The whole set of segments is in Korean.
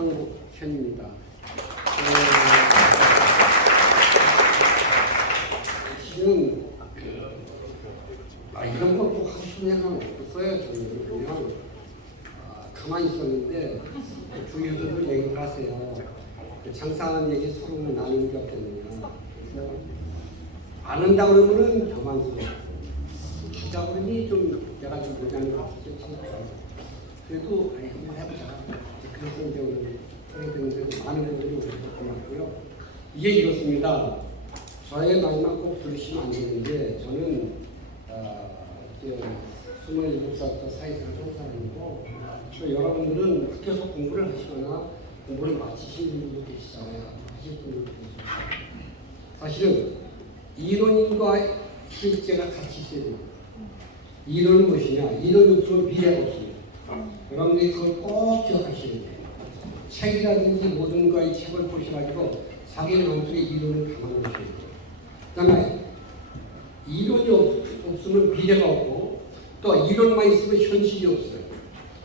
이상현입니다. 지금 이런 것도 하고 싶은 생각은 없었어요. 저는 그냥 가만히 있었는데 주위에서도 얘기를 하세요. 장사하는 얘기 서로 나누는 게 없겠느냐. 그래서 안 한다고 그러면은 교만스러워. 하자 그러니 좀 내가 좀 못하는 것 같아서 그래도 한번 해보자. 그래서 이제 오늘 하게 되는데도 많은 분들이 오셔서 고맙고요. 이게 이렇습니다. 저의 마지막 꼭 들으시면 안 되는데 저는 27살부터 사회생활 한 사람이고 또 여러분들은 학교에서 공부를 하시거나 공부를 마치신 분들도 계시잖아요. 하실 분들도 계시죠. 사실은 이론과 실제가 같이 있어야 돼요. 이론은 무엇이냐? 이론이 없으면 미래가 없습니다. 여러분들이 그걸 꼭 기억하셔야 돼요. 책이라든지 모든 거의 책을 보셔가지고 자기 마음속에 이론을 담아놓으셔야 돼요. 그 다음에 이론이 없으면 미래가 없고 또 이론만 있으면 현실이 없어요.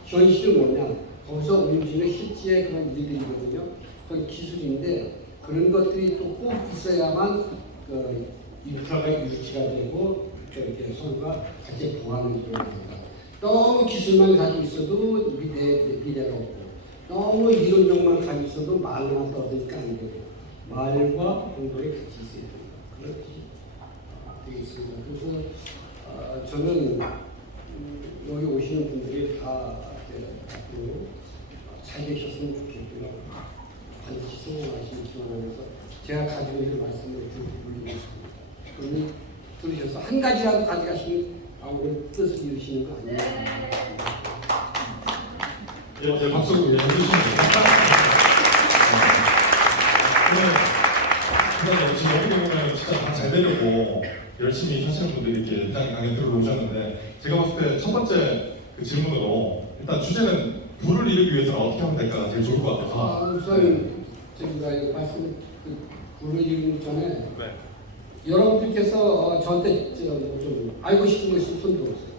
현실은 뭐냐? 거기서 움직이는 실제 그런 일들이거든요. 그건 기술인데 그런 것들이 또 꼭 있어야만 그 인프라가 유지가 되고 이렇게 서로가 같이 보완을 이루어집니다. 너무 기술만 가지고 있어도 미래가 없고 너무 이론적만 가지고 있어도 말만 떠드니까 안 되고 말과 행동이 같이 있어야 됩니다. 그렇게 되겠습니다. 그래서 저는 여기 오시는 분들이 다 잘 계셨으면 좋겠고요. 반드시 성공하시길 기원하면서 제가 가지고 있는 말씀을 드리고 있습니다. 그러니 들으셔서 한 가지라도 가져가시면 오늘 뜻을 이루시는 거 아니에요? 네, 박수 해주시면 됩니다. 지금 여기 보면 진짜 다 잘 되려고 열심히 사시는 분들이 이렇게 강연 들어오셨는데 제가 봤을 때 첫 번째 그 질문으로 일단 주제는 부를 이루기 위해서는 어떻게 하면 될까가 제일 좋을 것 같아서 우선 제가 말씀 부를 이루기 전에 여러분들께서 저한테 좀 알고 싶은 거 있으면 손 들어보세요.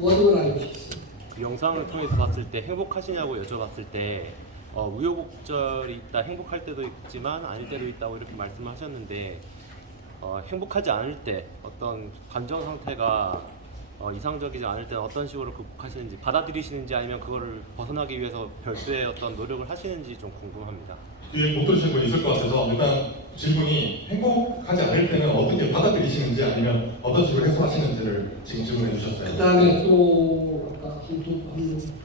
어떤 걸 알고 싶으세요? 그 영상을 통해서 봤을 때 행복하시냐고 여쭤봤을 때 우여곡절이 있다, 행복할 때도 있지만 아닐 때도 있다고 이렇게 말씀하셨는데 행복하지 않을 때 어떤 감정 상태가 이상적이지 않을 때는 어떤 식으로 극복하시는지 받아들이시는지 아니면 그거를 벗어나기 위해서 별도의 어떤 노력을 하시는지 좀 궁금합니다. 뒤에 못 들으시는 분이 있을 것 같아서 일단 질문이 행복하지 않을 때는 어떻게 받아들이시는지 아니면 어떤 식으로 해소하시는지를 지금 질문해 주셨어요. 그 다음에 또 아까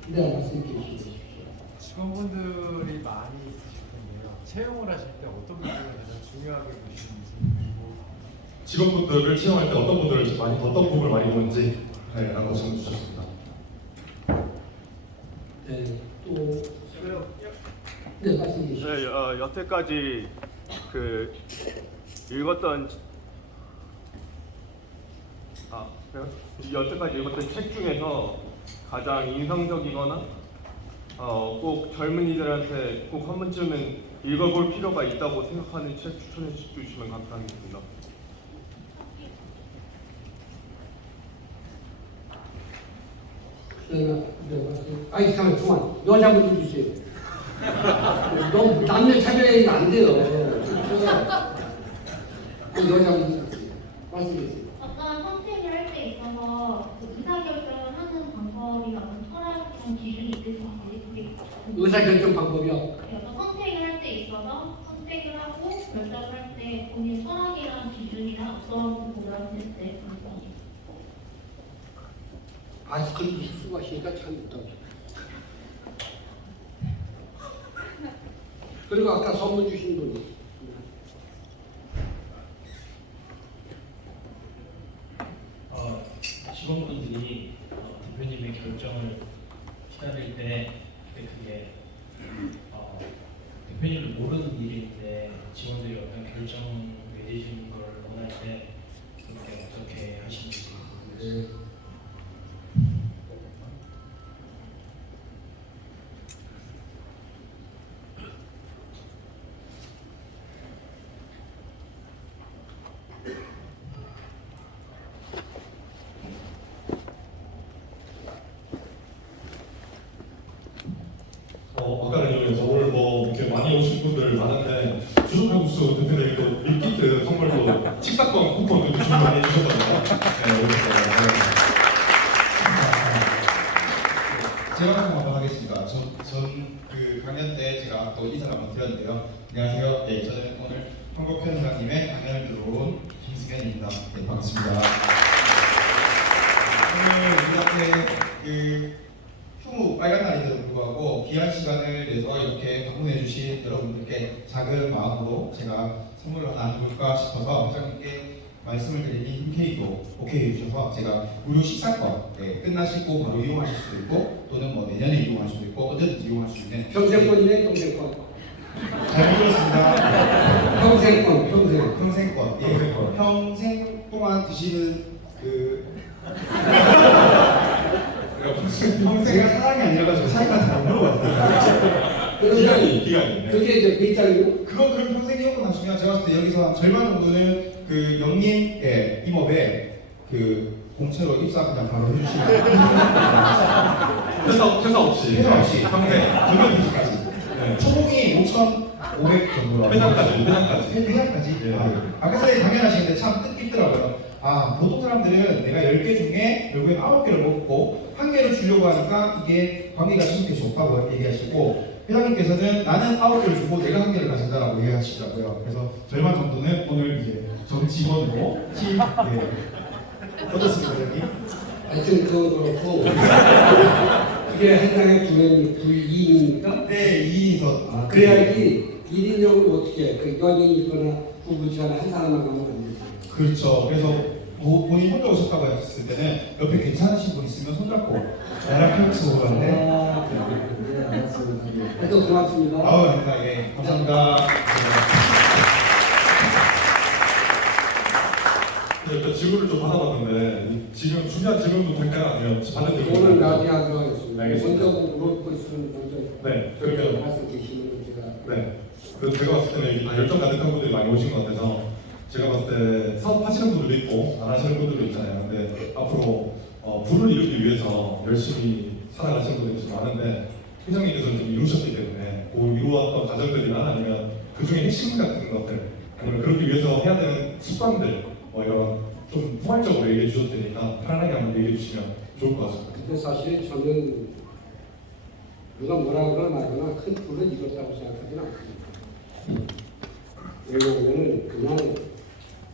내가 말씀드린 주십시오. 직원분들이 많이 있으실 텐데요. 채용을 하실 때 어떤 부분을 가장 중요하게 보시는지 그리고 직원분들을 채용할 때 어떤 분들을 어떤 부분을 많이 보는지 라고 질문 주셨습니다. 네, 또 말씀해 주시죠. 네, 여태까지 그 읽었던 책 중에서 가장 인상적이거나 꼭 젊은이들한테 꼭 한 번쯤은 읽어볼 필요가 있다고 생각하는 책 추천해 주시면 감사하겠습니다. 아니 잠깐 그만 여자분들 주세요. 너무 남녀 차별이 안 돼요. 여자분들 말씀해주세요. 어떤 선택을 할 때 있어서 그 의사결정을 하는 방법이나 철학이나 기준이 있을 것 같아요. 의사결정 방법이요. 어떤 선택을 할 때 있어서 선택을 하고 결정을 할 때 본인 철학이랑 기준이나 어떤 부분을 했을 때 아이스크림 수수하시니까 참 좋다. 그리고 아까 선물 주신 분이 직원분들이 대표님의 결정을 기다릴 때 그게 대표님을 모르는 일인데 직원들이 어떤 결정을 내리시는 걸 원할 때 그렇게 어떻게 하시는지 궁금해요. 아까는 여기서 오늘 뭐 이렇게 많이 오신 분들 많은데 주석칼국수 대표님 또 밀키트 선물도 식사권 쿠폰도 준비 많이 해주셨거든요. 네, 오셨어요. 제가 한번 하겠습니다. 전 그 강연 때 제가 또 인사를 한번 드렸는데요. 안녕하세요. 네, 저는 오늘 한국현상님의 강연을 들어온 김승현입니다. 네, 반갑습니다. 오늘 이렇게 그 휴무 빨간 날인데도 불구하고 귀한 시간을 내서 이렇게 방문해 주신 여러분들께 작은 마음으로 제가 선물을 하나 줄까 싶어서 회장님께 말씀을 드리니 흔쾌히도 오케이 해주셔서 제가 무료 식사권 끝나시고 바로 이용하실 수도 있고 또는 뭐 내년에 이용할 수도 있고 언제든지 이용할 수 있는 평생권이네, 평생권. 잘 들었습니다. 평생권. 평생권. 예. 평생권. 평생 동안 드시는 그 평생가 사랑이 아니라가지고 사이가 잘 물어봤어요. 기간이. 그게 이제 밑장이고. 그거 그럼 평생 이용고 나시면 제가 봤을 때 여기서 한 절반 정도는 그 영림의 임업에 그 공채로 입사 그냥 바로 해주시면 회사 없이. 회사 없이 평생. 금연비까지 네. 초봉이 5,500 정도라고 회장까지. 회장까지? 네. 아까 전에 강연하시는데 참 뜻깊더라고요. 아, 보통 사람들은 내가 10개 중에 결국엔 9개를 먹고 1개를 주려고 하니까 이게 관계가 쉽게 좋다고 얘기하시고 회장님께서는 나는 9개를 주고 내가 1개를 가진다라고 얘기하시더라고요. 그래서 절반 정도는 오늘 이제 전 직원으로 어떻습니까, 회장님? 하여튼 그거 그렇고. 그게 한 장에 두 2인입니까? 네, 2인석. 아, 그래야지 1인용을 어떻게 해. 그 연인이 있거나 부부지간에 한 사람만 가면 안 되죠. 그렇죠. 그래서 본인 혼자 오셨다고 했을 때는 옆에 괜찮으신 분 있으면 손잡고 나랑 칼국수 먹으러 갈래? 네, 알았습니다. 하여튼 고맙습니다. 아우, 아닙니다. 예, 감사합니다. 일단 질문을 좀 받아봤는데 지금 준비한 질문도 될까요? 아니면 받은 질문? 오늘 나중에 하도록 하겠습니다. 알겠습니다. 먼저 물어보고 있으면 먼저 네, 저희가 그렇죠. 말씀 계시면 제가 네. 그래서 제가 봤을 때는 열정 가득한 분들이 많이 오신 것 같아서 제가 봤을 때 사업하시는 분들도 있고 안 하시는 분들도 있잖아요. 근데 앞으로 부를 이루기 위해서 열심히 살아가시는 분들이 좀 많은데 회장님께서는 좀 이루셨기 때문에 그 이루었던 과정들이나 아니면 그 중에 핵심 같은 것들 아니면 그러기 위해서 해야 되는 습관들 뭐 이런 좀 포괄적으로 얘기해 주셔도 되니까 편안하게 한번 얘기해 주시면 좋을 것 같습니다. 근데 사실 저는 누가 뭐라 그러거나 큰 불을 이뤘다고 생각하지는 않습니다. 왜냐하면 그냥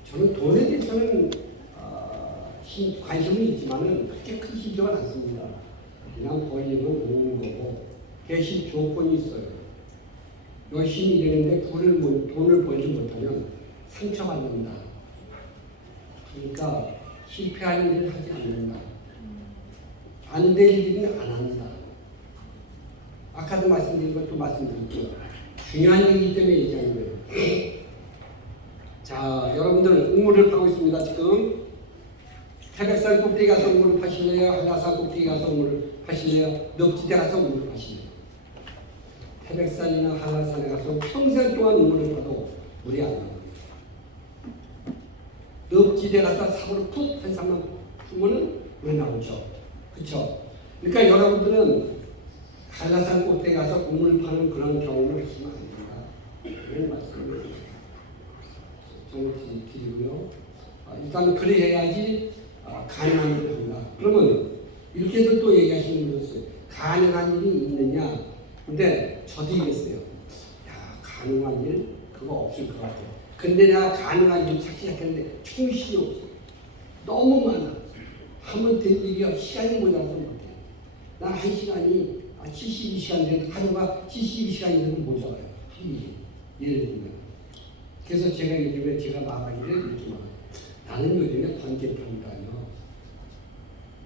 저는 돈에 대해서는 관심은 있지만은 그렇게 큰 신경은 안 씁니다. 그냥 벌리는 모으는 거고 대신 조건이 있어요. 열심히 일했는데 돈을 벌지 못하면 상처받는다. 그러니까 실패하는 일을 하지 않는다. 안 될 일은 안 한다. 아까도 말씀드린 것도 말씀드릴게요. 중요한 얘기이기 때문에 얘기하는 거예요. 자, 여러분들 우물을 파고 있습니다. 지금 태백산 꼭대기 가서 우물을 파실래요? 한라산 꼭대기 가서 우물을 파실래요? 늪지대 가서 우물을 파실래요? 태백산이나 한라산에 가서 평생 동안 우물을 파도 물이 안 나옵니다. 늪지대 가서 삽으로 푹 한삼만 풀면은 물이 나오죠. 그렇죠? 그러니까 여러분들은 한라산 꼭대기 가서 우물을 파는 그런 경험을 하시면 안 된다. 이런 말씀을 좀 드리고요. 일단 그래야지 가능한 일을 한다. 그러면 이렇게도 또 얘기하시는 분이 있어요. 가능한 일이 있느냐? 근데 저도 이랬어요. 야, 가능한 일? 그거 없을 것 같아요. 근데 내가 가능한 일 찾기 시작했는데 정신이 없어요. 너무 많아. 하면 될 일이 시간이 모자라서 못해요. 난 1시간이 72시간 하루가 72시간이면 모자라요. 한 일이. 예를 들면. 그래서 제가 요즘에 제가 말하기를 이렇게 말해요. 나는 요즘에 번개평단이요.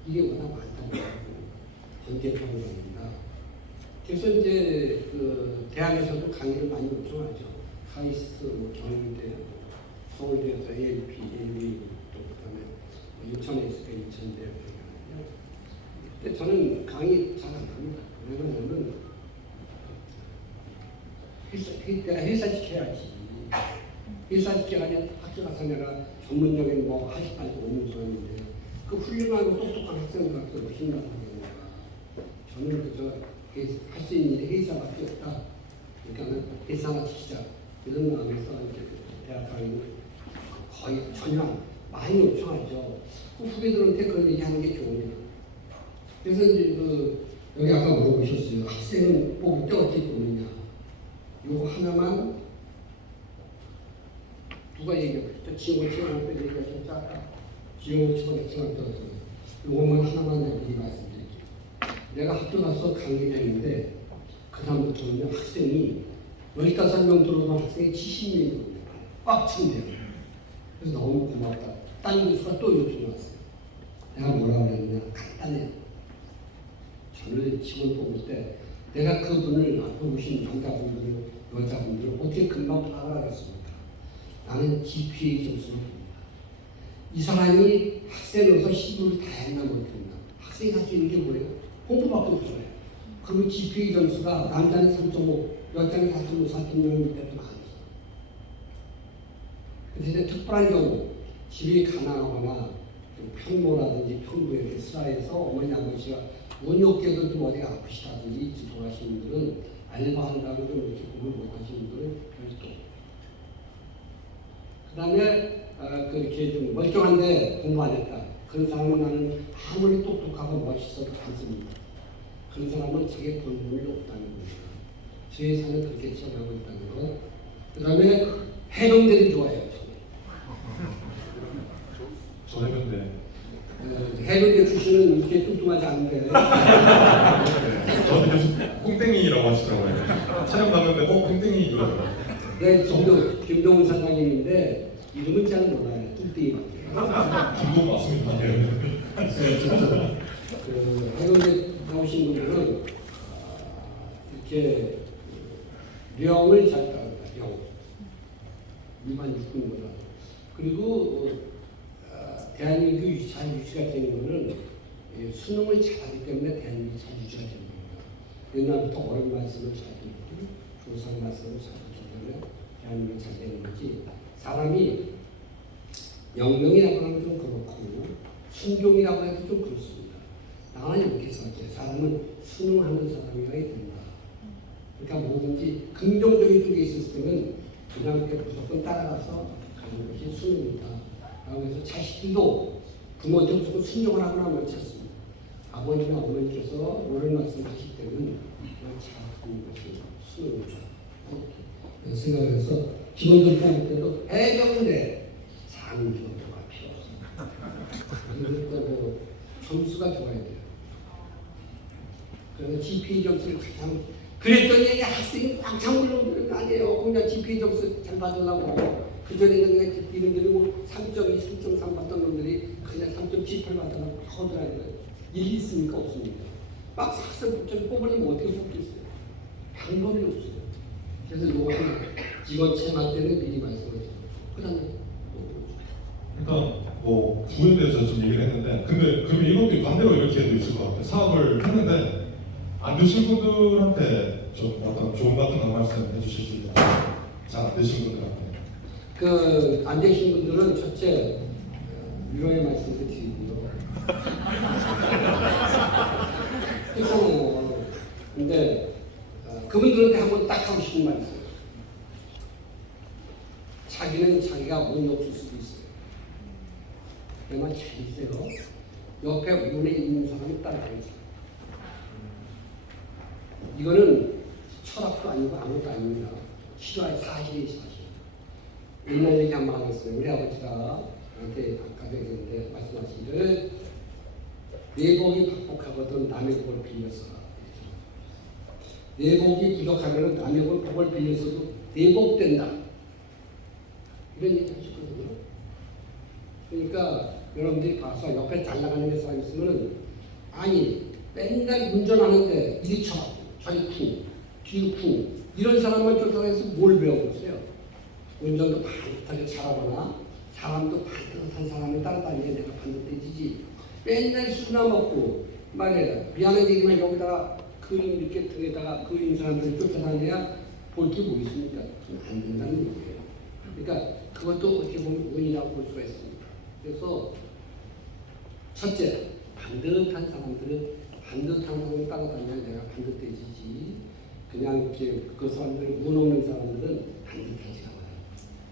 이게 워낙 많다고 번개평단입니다. 그래서 이제 그 대학에서도 강의를 많이 요청하죠. 카이스트, 뭐 경희대, 서울대에서 ALP, ALP 또 그다음에 인천에 있을 때 인천대 얘기하는데요. 근데 저는 강의 잘 안 합니다. 왜냐면은 회사 지켜야지. 회사 지켜가지고 학교 가서 내가 전문적인 뭐 하지 말고 오는 소리인데 그 훌륭하고 똑똑한 학생들한테 신나는 거니까 저는 그저 할 수 있는 일이 회사밖에 없다. 그러니까 회사나 지키자 이런 마음에서 이제 대학 강의를 거의 전혀 많이 요청하죠. 그 후배들한테 그런 얘기하는 게 좋으냐. 그래서 이제 여기 아까 물어보셨어요. 학생은 뽑을 때 어떻게 뽑느냐. 요거 하나만 누가 얘기했죠? 지용호 씨한테 얘기하셨죠? 아까 지용호 씨한테 들었잖아요. 요것만 하나만 미리 말씀드릴게요. 내가 학교 가서 강의자인데 그 다음부터는 학생이 15명 들어오면 학생이 70명이 들어옵니다. 꽉 찬대요. 그래서 너무 고맙다. 딴 교수가 또 요청이 왔어요. 내가 뭐라고 그랬냐. 간단해요. 저는 직원 뽑을 때 내가 그분을 앞에 보신 남자분들, 여자분들을 어떻게 금방 파악을 하겠습니까? 나는 GPA 점수를 봅니다. 이 사람이 학생으로서 시도를 다 했나 못했나. 학생이 할 수 있는 게 뭐예요? 공부밖에 없어요. 그리고 GPA 점수가 남자는 3.5, 여자는 4.5, 4.0일 때도 많았어요. 그래서 특별한 경우 집이 가난하거나 평모라든지 평부에 이렇게 슬라에서 어머니 아버지가 운이 없게도 좀 어디가 아프시다든지 돌아가신 분들은 알바한다고 좀 이렇게 공부를 못하시는 분들은 별도. 그 다음에 그렇게 좀 멀쩡한데 공부 안 했다. 그런 사람은 나는 아무리 똑똑하고 멋있어도 않습니다. 그런 사람은 자기 본분이 없다는 겁니다. 제 회사는 그렇게 처리하고 있다는 것. 그 다음에 해병대를 좋아해요. 저 해병대. 해병대 출신은 이렇게 뚱뚱하지 않은데. 저한테 계속 꽁땡이라고 하시더라고요. 촬영 가는데 꽁땡이 이러더라고요. 네, 김동훈 사장님인데 이름은 잘 몰라요. 뚱땡이밖에. 김동 맞습니다. 네. 그 해병대 나오신 분들은 이렇게 령을 잘 따릅니다. 령. 일반 육군보다. 그리고 대한민국이 잘 유지가 되는 것은 수능을 잘하기 때문에 대한민국이 잘 유지가 되는 겁니다. 옛날부터 어려운 말씀을 잘 듣고 조상 말씀을 잘 듣기 때문에 대한민국이 잘 되는 거지. 사람이 영명이라고 하면 좀 그렇고 순종이라고 해도 좀 그렇습니다. 나는 이렇게 생각해요. 사람은 순응하는 사람이어야 된다. 그러니까 뭐든지 긍정적인 쪽에 있을 때는 그냥 무조건 따라가서 가는 것이 순응이다. 라고 해서 자식들도 부모한테 무조건 순종을 하거나 그렇지 않습니다. 아버지나 어머니께서 옳은 말씀하실 때는 그걸 잘 듣는 것이 순응이다. 이렇게 생각해서 직원들 뽑을 때도 해병대 장교가 필요 없습니다. 그러니까 뭐 점수가 좋아야 돼요. 그래서 GPA 점수를 가장 그랬더니 학생이 꽉찬 물러오는 거 아니에요. 그냥 GPA 점수 잘 받으려고. 그전에는 그냥 이름들이 뭐 3.2, 3.3 받던 놈들이 그냥 3.78 받으려고 하더라고요. 일이 있습니까? 없습니까? 막 학생 뽑으려면 어떻게 뽑겠어요? 방법이 없어요. 그래서 이거 하나 직원 체마 때는 미리 말씀을 드려요. 그 다음에 일단 뭐 부에 대해서 좀 얘기를 했는데 근데 그러면 이것도 반대로 이렇게도 있을 것 같아요. 사업을 했는데 안 되신 분들한테 좀 어떤 조언 같은 거 말씀해 주실 수 있나요? 잘 안 되신 분들한테. 그 안 되신 분들은 첫째 위로의 말씀을 드리고요. 그렇잖아요. 근데 그분들한테 한번 딱 하고 싶은 말이 있어요. 자기는 자기가 운이 없을 수도 있어요. 그러나 잘 있어요. 옆에 운에 있는 사람이 따라다니죠. 이거는 철학도 아니고 아무것도 아닙니다. 실화의 사실이 사실. 옛날 얘기 한번 하겠어요. 우리 아버지가 저한테 아까 얘기했는데 말씀하시기를 내복이 박복하거든 남의 복을 빌려서 내복이 부족하면 남의 복을 빌려서도 내복된다. 이런 얘기 하셨거든요. 그러니까 여러분들이 봐서 옆에 잘 나가는 사람 있으면 아니 맨날 운전하는데 이리 쳐갖고 저리 쿵 뒤로 쿵 이런 사람만 쫓아다니면서 뭘 배우고 있어요. 운전도 반듯하게 잘하거나 사람도 반듯한 사람을 따라다니면 내가 반듯해지지. 맨날 술이나 먹고 말이야 미안한 얘기만 여기다가 그림 이렇게 등에다가 그린 사람들을 쫓아다녀야 볼 게 뭐 있습니까? 안 된다는 얘기예요. 그러니까 그것도 어떻게 보면 운이라고 볼 수가 있습니다. 그래서 첫째 반듯한 사람들은 반듯한 사람을 따라다녀야 내가 반듯해지지. 그냥 이렇게 그 사람들 문 없는 사람들은 반듯하지가 않아요.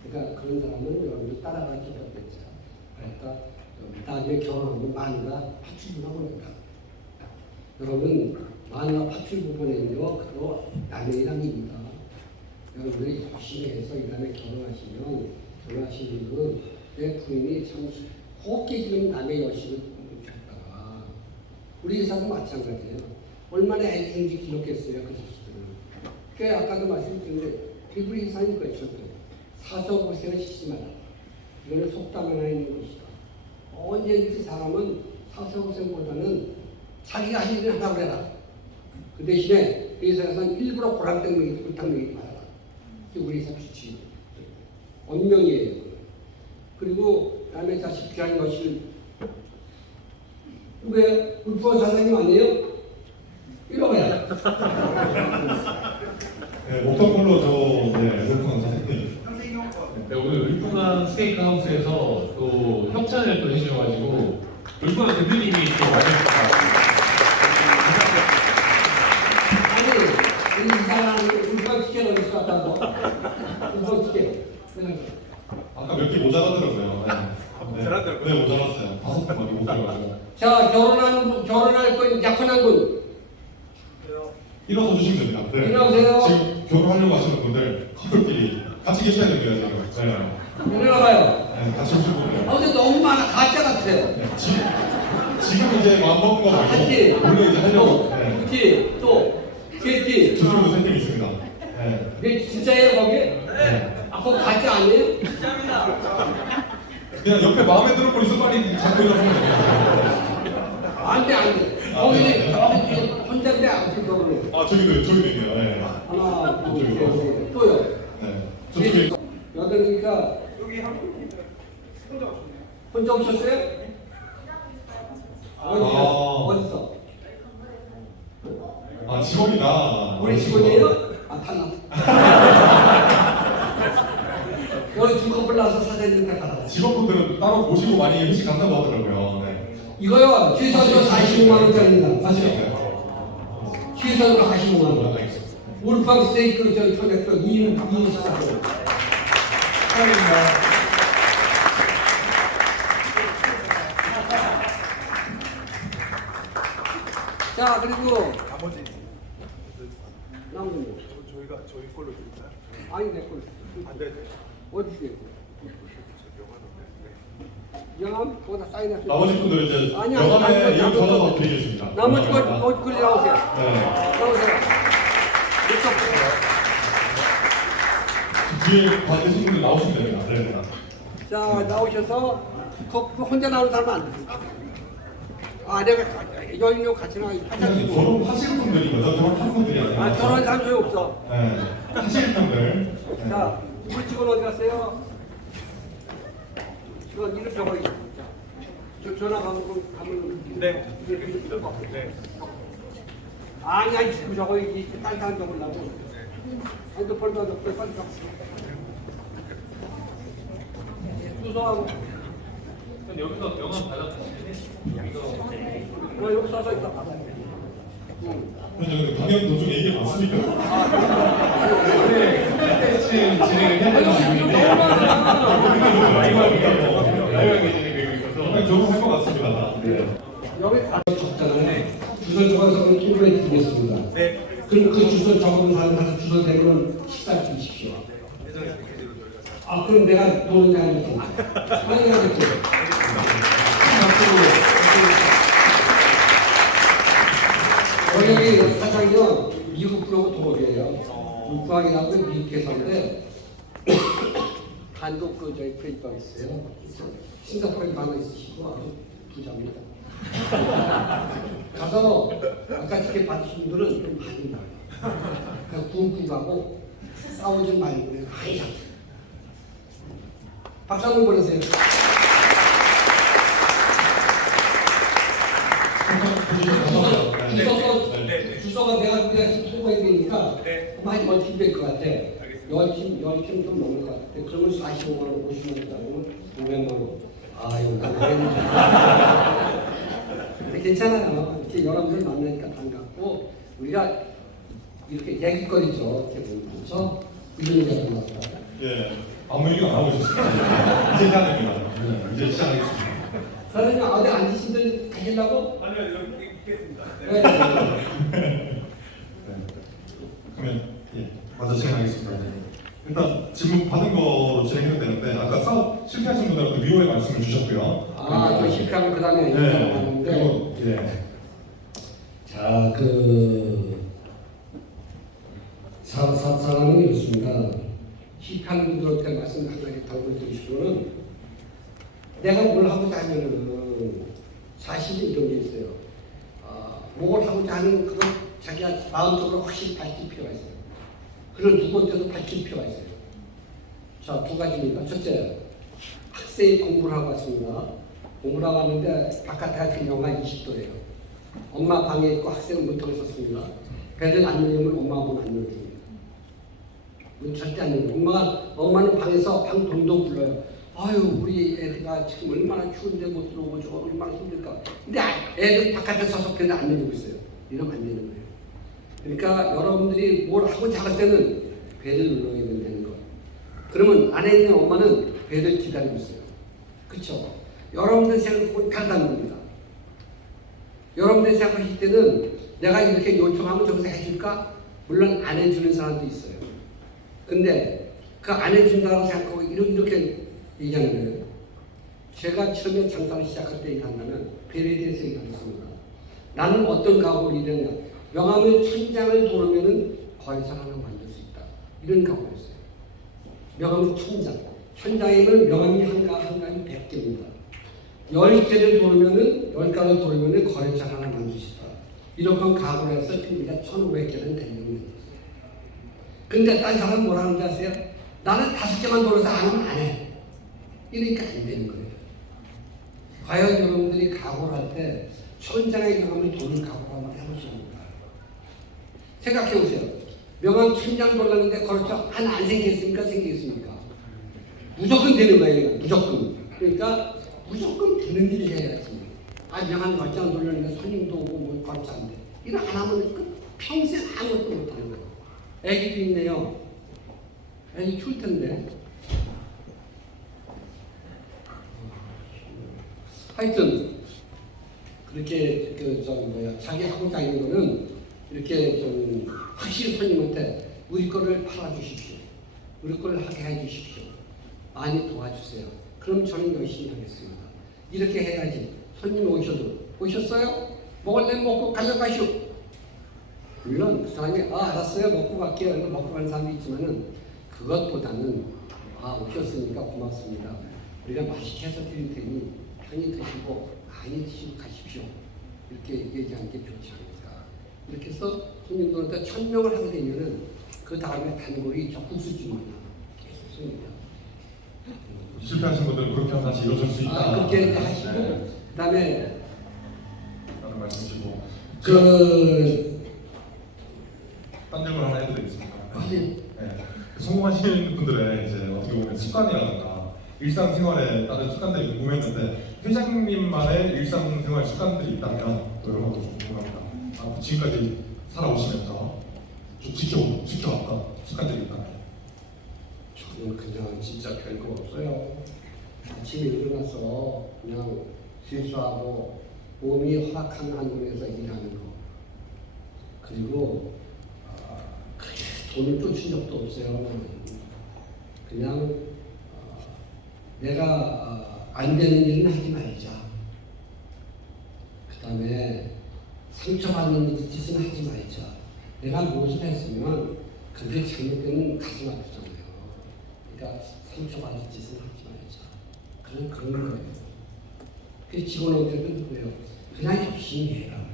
그러니까 그런 사람은 여러분들 따라갈 필요가 없겠죠. 그러니까 나중에 결혼하면 마누라 파출부라고 합니다. 여러분 마누라 파출부 보내면요 그거 남의 일합니다. 여러분들이 열심히 해서 이 다음에 결혼하시는 분은 내 부인이 참 곱게 지금 남의 열심을 줬다가 우리 회사도 마찬가지예요. 얼마나 애중지 기록했어요 그 자식들은. 그 아까도 말씀드렸는데 피부리 회사니까 저도 사서고생을 시키지 마라. 이거는 속담 하나 있는 것이다. 언제든지 사람은 사서고생보다는 자기가 할 일을 하라고 해라. 그 대신에 그 회사에서는 일부러 고랑땡 먹이지 불탕 먹이지 말아라. 이게 우리 회사 규칙. 언명이에요. 그리고 남의 자식 귀한 여실 왜 울프원 사장님 아니에요? 이러고야. 네, 먹던 걸로 저 울프원 사장님. 네, 오늘 울프한 스테이크 하우스에서 또 협찬을 또 해주셔가지고 울프한 대표님이 또 와주셨습니다. 아니, 이 사람은 울프원 티켓 어디서 왔다고? 울프원 티켓. 아까 몇 개 모자라더라고요. 네, 모자랐어요. 5분밖에 못 들어가지고. 자, 결혼할 건 약혼한 분. 일어서 주시면 됩니다. 네. 일어나세요. 지금 결혼하려고 하시는 분들 커플끼리 같이 계셔야 됩니다. 지금. 네. 일어나봐요. 네, 같이 오실 분들. 아, 근데 너무 많아. 가짜 같아요. 네, 지금 이제 마음 먹은 거 말고 그치? 원래 이제 하려고. 네. 그치? 또, KT. 주술도 선택이 있습니다. 네. 이게 진짜예요, 거기? 네. 아, 그거 가짜 아니에요? 그냥 옆에 마음에 드는 분 있으면 빨리 잡고 일어서면 됩니다. 안 돼, 안 돼. 거기는 저기 뒤에 혼자인데 아무튼 결혼해. 아, 저기도 있네요. 네. 하나, 둘, 셋, 넷. 또요. 네. 저쪽에 여덟이니까 혼자 오셨어요? 어디서? 아, 직원이다. 우리 직원이에요? 아, 달라. 여기 두 커플 나서 사장님 가라. 직원분들은 따로 모시고 많이 회식 간다고 하더라고요. 네. 이거요, 최소한으로 45만 원짜리입니다. 맞아요? 최소한으로 45만 원. 울팡 스테이크 저기 초대했던 2인 식사로. 축하드립니다. 자, 그리고 나머지 저희가 저희 걸로 드릴까요? 아니 내 걸. 안 돼. 어디 있어요? 영암? 거기다 사인했어요. 나머지 분들 이제 아니, 영암에 아니, 이름 아니, 전화서 아니, 드리겠습니다. 나머지 거 어디 나오세요? 네. 나오세요. 이쪽. 뒤에 받으신 분들 나오시면 됩니다. 네. 자, 나오셔서 그 혼자 나오는 사람은 안 돼. 아, 내가 여인료 같이 나와. 사장님, 결혼하시는 분들이 거죠? 결혼한 분들이 아니라. 아, 결혼한 사람 소용 없어. 네. 하시는 분들. 네. 자, 우리 직원 어디 갔어요? 직원 이름 적어야겠다. 저 전화 가면 네. 이렇게 쓰고. 네. 아니, 아니, 지금 적어야지. 딴 사람 적으려고. 핸드폰도 안 적고 빨리 적어. 주소하고. 여기서 명함 받아주시면 여기 써져 있다. 근데 강연 도중에 이게 맞습니까? 콘텐츠 진행을 해야 되는 부분인데 라이브하게 진행되고 있어서 그냥 결혼할 것 같습니다. 네. 여기 적잖아요. 주소 적어서 킹블에 드리겠습니다. 네. 그럼 그 주소 적은 사람 가서 주소 대면 식사 주십시오. 아, 그럼 내가 돈을 내야 될 테니까. 아니, 내가 될게. 원래 사장이요, 미국 프로 동업이에요. 울프항이라고 미국 회사인데, 한국 저희 프레이터 있어요. 싱가포르에 하나 있으시고 아주 부자입니다. 가서 아까 티켓 받으신 분들은 좀 많이 나와요. 그냥 쿵쿵하고 싸우지 말고 그냥 많이 잡세요. 박수 한번 보내세요. 주소가 내가 통보해야 되니까 많이 멀티 될것 같아. 열팀 좀 넘을 것 같아. 그러면 45만 원, 50만 원짜리 500만 원. 아, 이거 나는 괜찮아요. 이렇게 여러분들 만나니까 반갑고 우리가 이렇게 얘기거리죠. 이렇게 보면 그렇죠? 이런 얘기가 나왔다. 예, 아무 얘기 안 하고 있었습니다. 이제 해야 됩니다. 네, 이제 시작하겠습니다. 사장님 어디 앉으신 분 가시려고? 아니요, 여기 있겠습니다. 네. 네. 그러면 예, 먼저 진행하겠습니다. 네. 일단 질문 받은 거로 진행해도 되는데 아까 사업 실패하신 분들한테 위로의 말씀을 주셨고요. 아, 저 실패하면 그 다음에 네. 얘기하는데 그리고 예. 자, 사람은 이렇습니다. 실패한 분들한테 말씀 한 가지 당부드리고 싶은 내가 뭘 하고자 하면은 사실은 이런 게 있어요. 뭘 하고자 하는 그걸 자기가 마음속으로 확실히 밝힐 필요가 있어요. 그걸 누구한테도 밝힐 필요가 있어요. 자, 두 가지입니다. 첫째, 학생이 공부를 하고 왔습니다. 공부를 하고 왔는데 바깥에 같은 영하 20도예요. 엄마 방에 있고 학생은 문턱에 섰습니다. 배를 안 열리면 엄마가 문 안 열어줍니다. 문 절대 안 열어요. 엄마는 방에서 방 동동 불러요. 아유, 우리 애가 지금 얼마나 추운데 못 들어오고 저 얼마나 힘들까. 근데 애들 바깥에 서서 배를 안 열리고 있어요. 이러면 안 되는 거예요. 그러니까 여러분들이 뭘 하고 작을 때는 배를 눌러야 된다는 거. 그러면 안에 있는 엄마는 배를 기다리고 있어요. 그렇죠? 여러분들 생각은 다르답니다. 여러분들이 생각하실 때는 내가 이렇게 요청하면 저기서 해줄까? 물론 안 해주는 사람도 있어요. 근데 그 안 해준다고 생각하고 이렇게 얘기하는 거예요. 제가 처음에 장사를 시작할 때 얘기한다면 배에 대해서 얘기하겠습니다. 나는 어떤 각오를 이랬냐. 명함의 천장을 도르면은 거래처 하나 만들 수 있다. 이런 각오였어요. 명함의 천장. 천장에는 명함이 한 가지 100개입니다. 10개를 도르면은 10가를 도르면은 거래처 하나 만들 수 있다. 이렇게 각오를 해서 우리가 1,500개는 되는 거예요. 근데 딴 사람은 뭐라 하는지 아세요? 나는 5개만 돌아서 안 하면 안 해. 이러니까 안 되는 거예요. 과연 여러분들이 각오를 할 때 천장의 명함을 도는 각오를 한번 해보십니까? 생각해 보세요. 명함 천장 돌렸는데 거래처 하나 안 생겼습니까? 생겼습니까? 무조건 되는 거예요. 무조건. 그러니까 무조건 되는 일을 해야지. 명함 몇 장 돌렸는데 손님도 오고 뭐 거래처 안 돼. 이거 안 하면 평생 아무것도 못하는 거예요. 애기도 있네요. 애기 추울 텐데. 하여튼 그렇게 자기 하고자 하는 거는 이렇게 좀 확실히 손님한테 우리 거를 팔아주십시오. 우리 거를 하게 해주십시오. 많이 도와주세요. 그럼 저는 열심히 하겠습니다. 이렇게 해야지 손님이 오셨어요? 먹을래 먹고 가져가시오. 물론 그 사람이 알았어요 먹고 갈게요. 이거 먹고 가는 사람도 있지만은 그것보다는 오셨으니까 고맙습니다. 우리가 맛있게 해서 드릴 테니 편히 드시고 많이 드시고 가십시오. 이렇게 얘기하는 게 좋지 않을까. 이렇게 해서 손님들한테 1,000명을 하게 되면은 그 다음에 단골이 국수집이나 계속 생깁니다. 실패하신 분들은 그렇게 하면 다시 이루어질 수 있다. 그렇게 하시고 그다음에 라는 말씀이시고 딴 질문 하나 해도 되겠습니까? 네. 성공하시는 분들의 이제 어떻게 보면 습관이라든가 일상생활에 따른 습관들이 궁금했는데 회장님만의 일상생활 습관들이 있다면 또 이런 것도 좀 궁금합니다. 지금까지 살아오시면서 좀 지켜왔던 습관들이 있다면. 저는 그냥 진짜 별거 없어요. 아침에 일어나서 그냥 실수하고 몸이 허락한 환경에서 일하는 거. 그리고 돈을 쫓은 적도 없어요. 그냥 내가 안 되는 일은 하지 말자. 그 다음에 상처받는 짓은 하지 말자. 내가 무엇을 했으면 그게 잘못되면 가슴 아프잖아요. 그러니까 상처받는 짓은 하지 말자. 그런 거예요. 그 직원한테도 그래요. 그냥 열심히 해라.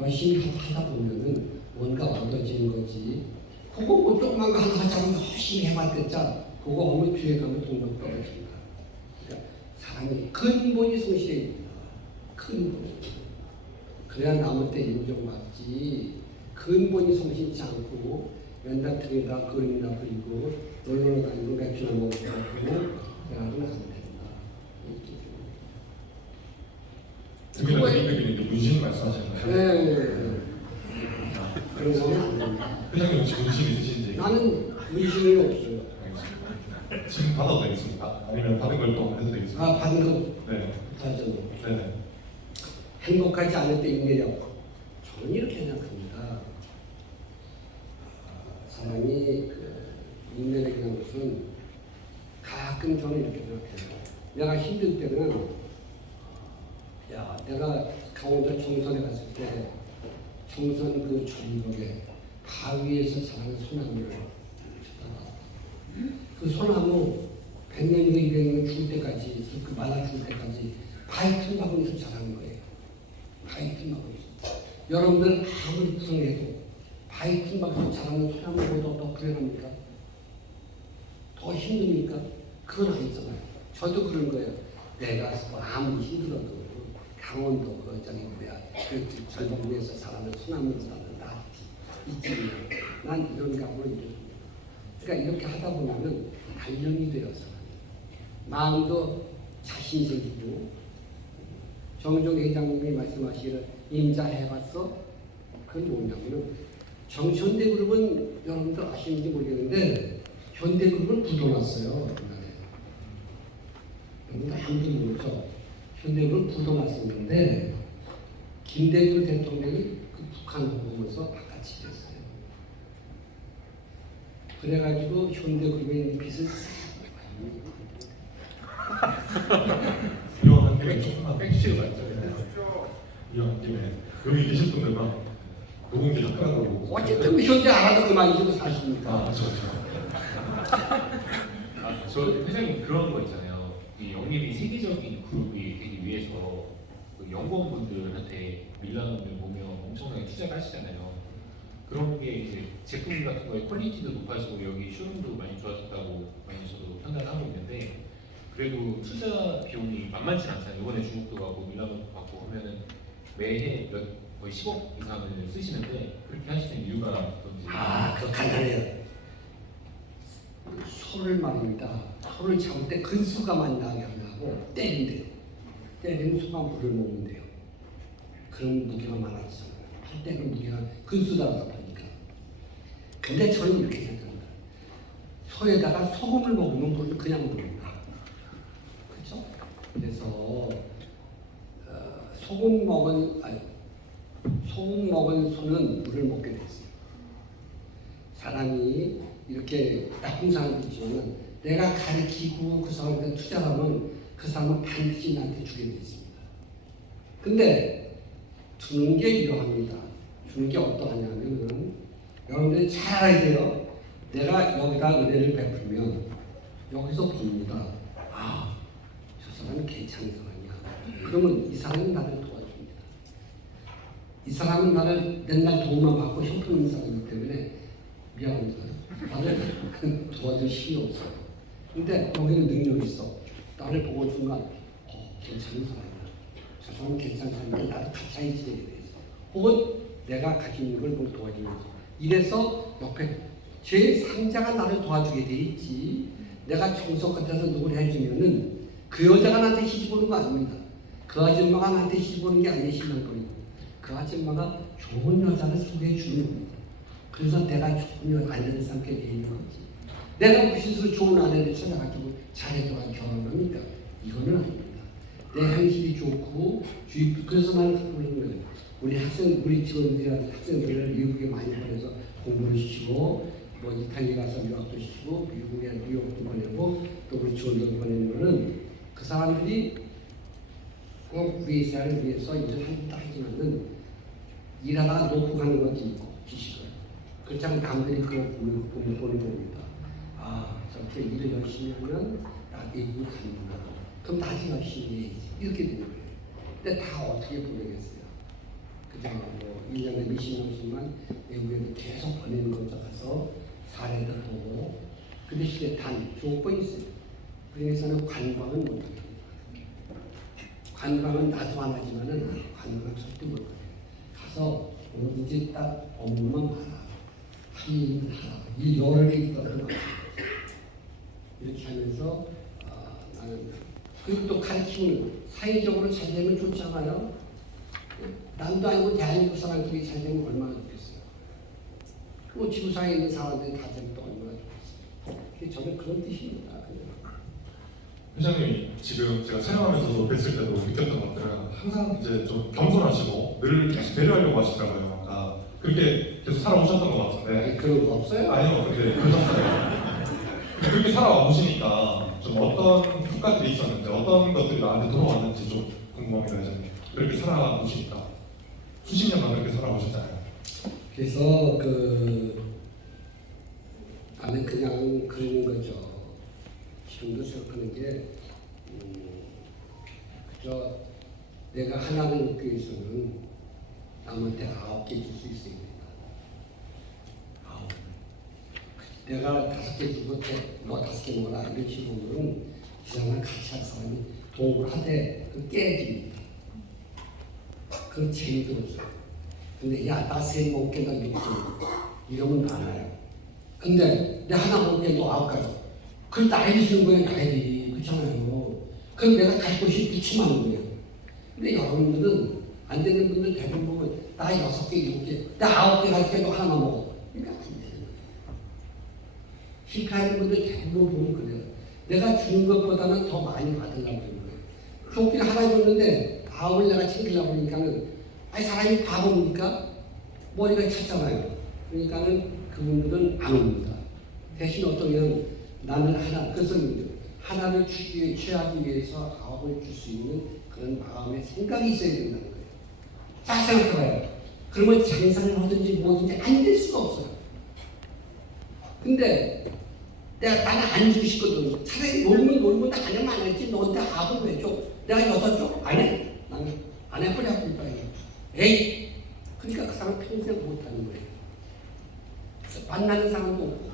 열심히 하다 보면은 뭔가 얻어지는 거지. 그거 뭐 조그만 거 하나 하자면 열심히 해봤댔자 그거 하면 뒤에 가면 돈도 떨어진다. 그러니까 사람이 근본이 성실해집니다. 근본. 그래야 남을 때 인정받지. 근본이 성실치 않고 맨날 등에다 그림이나 그리고 놀러 다니고 맥주나 먹고 그러면 안 된다. 등에는 A급이 있는데 문신 말씀하시는 거예요? 네. 그런 거는 안 됩니다. 회장님 혹시 문신 있으신지? 나는 문신은 없어요. 알겠습니다. 지금 받아도 되겠습니까? 아니면 받은 걸 또 해도 되겠습니까? 아, 받은 거 네. 하죠. 네네. 행복하지 않을 때 인내력. 저는 이렇게 생각합니다. 사람이 인내력이라는 것은 가끔 저는 이렇게 생각해요. 내가 힘들 때는 야, 내가 강원도 청선에 갔을 때 청선 그 전국에 바위에서 자라는 소나무를 쳤다가 그 소나무 100년이고 200년 죽을 때까지 그 말라 죽을 때까지 바위 틈바구니에서 자라는 거예요. 바위 틈바구니에서. 여러분들 아무리 불행해도 바위 틈바구니에서 자라는 소나무보다 더 불행합니까? 더 힘듭니까? 그건 아니잖아요. 저도 그런 거예요. 내가 아무리 힘들어도 강원도 그 저기 뭐야 그 전국에서 자라는 소나무보다는 낫지. 있지. 난 이런 각오를 이루는 그러니까 이렇게 하다 보면은 단련이 되어서 마음도 자신 생기고 정종 회장님이 말씀하시기를 임자해봤어? 그건 뭐냐면은 정현대그룹은 여러분들 아시는지 모르겠는데 현대그룹을 부도났어요. 여러분들 아무도 모르죠. 현대그룹을 부도났었는데 김대중 대통령이 그 북한 보면서 바깥이 됐어요. 그래가지고 현대그룹에 있는 빚을 이왕한 김에 조금만 빽치고 가죠. 이왕한 김에 여기 계실 분들만 녹음기 다 끄라고. 어쨌든 그 현대 알아도 그만 이러고 사십니까? 아, 그렇죠. 저 회장님 그런 거 있잖아요. 이 영립이 세계적인 그룹이 되기 위해서 그 연구원분들한테 밀라노를 보면 엄청나게 투자를 하시잖아요. 그런 게 이제 제품 같은 거에 퀄리티도 높아지고 여기 쇼룸도 많이 좋아졌다고 많이 저도 판단하고 있는데 그래도 투자 비용이 만만치 않잖아요. 이번에 중국도 가고 밀라노도 가고 하면은 매해 거의 10억 이상을 쓰시는데 그렇게 하시는 이유가 어떤지. 아, 그거 간단해요. 소를 말입니다. 소를 잡을 때 근수가 많이 나게 하려고 때린대요. 때리면 소가 물을 먹는데요. 그런 무게가 많아지잖아요. 할 때는 무게가 근수다고 하니까. 근데 저는 이렇게 생각합니다. 소에다가 소금을 먹으면 물을 그냥 먹는다. 그렇죠? 그래서 소금 먹은 소는 물을 먹게 됐어요. 사람이 이렇게 나쁜 사람도 있지만 내가 가르치고 그 사람한테 투자하면 그 사람은 반드시 나한테 주게 되어 있습니다. 근데 주는 게 이러합니다. 주는 게 어떠하냐면은 여러분들이 잘 알아야 돼요. 내가 여기다 은혜를 베풀면 여기서 봅니다. 아, 저 사람이 괜찮은 사람이야. 그러면 이 사람이 나를 도와줍니다. 이 사람은 나를 맨날 도움만 받고 형편없는 사람이기 때문에 미안합니다. 나를 도와줄 힘이 없어요. 근데 여기는 능력이 있어. 나를 보고 순간 괜찮은 사람이야. 저 사람은 괜찮은 사람인데 나도 가차이 지내게 돼 있어. 혹은 내가 가지고 있는 걸 뭘 도와주면서 이래서 옆에 제 상자가 나를 도와주게 돼 있지. 내가 정석 같아서 누굴 해주면은 그 여자가 나한테 시집오는 거 아닙니다. 그 아줌마가 나한테 시집오는 게 아니에요. 신랑거리고 그 아줌마가 좋은 여자를 소개해 주는 겁니다. 그래서 내가 좋은 아내를 삼게 돼 있는 거지. 내가 무슨 좋은 아내를 찾아가지고 잘해줘가 결혼합니까? 이거는 아닙니다. 내 행실이 좋고 그래서 나는 그런 거예요. 우리 직원들이나 학생들을 미국에 많이 보내서 공부를 시키고 뭐 이탈리아 가서 유학도 시키고 미국에 뉴욕도 보내고 또 우리 직원들 보내는 거는 그 사람들이 꼭 우리 사회를 위해서 일을 한다 하지만은 일하다가 놓고 가는 것도 있고 지식을. 그렇지 않고 남들이 그걸 보는 겁니다. 아, 저렇게 일을 열심히 하면 나 외국을 가는구나. 그럼 나도 열심히 해야지. 이렇게 되는 거예요. 근데 다 어떻게 보내겠어요? 그죠? 뭐 1년에 20명씩만 외국에 계속 보내는 것도 가서 사례도 보고 그 대신에 단 조건이 있어요. 그래서는 관광은 못합니다. 관광은 나도 안 하지만은 관광은 절대 못해요. 가서 뭐든지 딱 업무만 봐라. 한 일은 하라. 이 여러 개 있거든. 이렇게 하면서 나는 그리고 또 가르치면 사회적으로 잘 되면 좋잖아요. 남도 아니고 대한민국 사람들이 잘 되면 얼마나 좋겠어요. 그 지구상에 있는 사람들이 다 되면 또 얼마나 좋겠어요. 그게 저는 그런 뜻입니다. 회장님이 지금 제가 촬영하면서도 뵀을 때도 느꼈던 것들은 항상 이제 좀 겸손하시고 늘 계속 배려하려고 하시더라고요. 아까 그렇게 계속 살아오셨던 것 같은데. 그런 거 없어요? 아니요, 근데 그러셨어요. 그렇게 살아와 보시니까 좀 어떤 효과들이 있었는지, 어떤 것들이 나한테 돌아왔는지 좀 궁금합니다, 회장님. 그렇게 살아와 보시니까 수십 년간 그렇게 살아오셨잖아요. 그래서 나는 그냥 그러는 거죠. 지금도 생각하는 게 그저 내가 하나를 얻기 위해서는 남한테 9개 줄 수 있어야 된다. 9. 내가 5개 주고 너 5개 먹어라 이런 식으로는 이 사람을 같이 할 사람이 동업을 하되 그 깨집니다. 그건 재미도 없어요. 근데 야 나 3 먹게 나 6개 이러면 많아요. 근데 내 하나 먹게 너 9가지. 그걸 나이를 쓰는 거예요, 나이를. 그렇잖아요. 그럼 내가 갈 곳이 부침하는 거예요. 근데 여러분들은 안 되는 분들 대부분 보면 나 6개, 7개, 나 9개 갈 때도 하나만 먹어. 그러니까 안 되는 거예요. 실패하는 분들 대부분 보면 그래요. 내가 주는 것보다는 더 많이 받으려고 하는 거예요. 조끼를 하나 줬는데 9을 내가 챙기려고 하니까는 사람이 바보니까 머리가 찼잖아요. 그러니까는 그분들은 안 옵니다. 대신 어떤 경우는 나는 하나, 그래서 하나를 취하기 위해서 9을 줄 수 있는 그런 마음의 생각이 있어야 된다는 거예요. 자, 생각해봐요. 그러면 장사를 하든지 뭐든지 안 될 수가 없어요. 근데 나는 안 주고 싶거든. 차라리 놀면 안 하면 안 했지. 너한테 9을 왜 줘? 내가 6 줘? 안 해. 나는 안 해버려. 에이! 그러니까 그 사람 평생 못하는 거예요. 만나는 사람도 없고.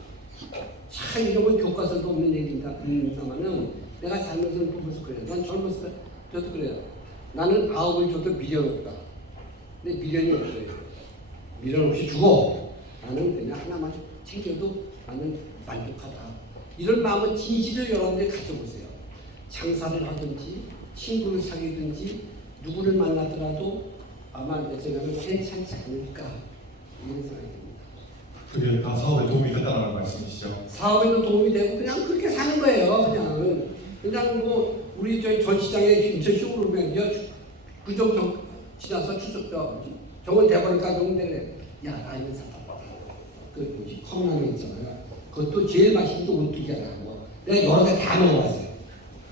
참 이런 건 교과서도 없는 얘기인가 그런다면은 내가 살면서 보면서 그래요. 난 젊었을 때 저도 그래요. 나는 9을 줘도 미련 없다. 근데 미련이 없어요. 미련 없이 주고 나는 그냥 하나만 챙겨도 나는 만족하다. 이런 마음은 진실을 여러분들이 가져보세요. 장사를 하든지 친구를 사귀든지 누구를 만나더라도 아마 내 생각은 괜찮지 않을까 이런 생각이 듭니다. 그게 다 사업에 도움이 됐다는 말씀이시죠? 사업에도 도움이 되고 그냥 그렇게 사는 거예요. 그냥 뭐 우리 저희 전시장에 인천 쇼룸에 구정 지나서 추석 정원 대벌가 정도에 야 라이는 사다 봐. 그 뭐지 컵라면 있잖아요. 그것도 제일 맛있는 게 오뚜기야. 뭐 내가 여러 개 다 먹어봤어요.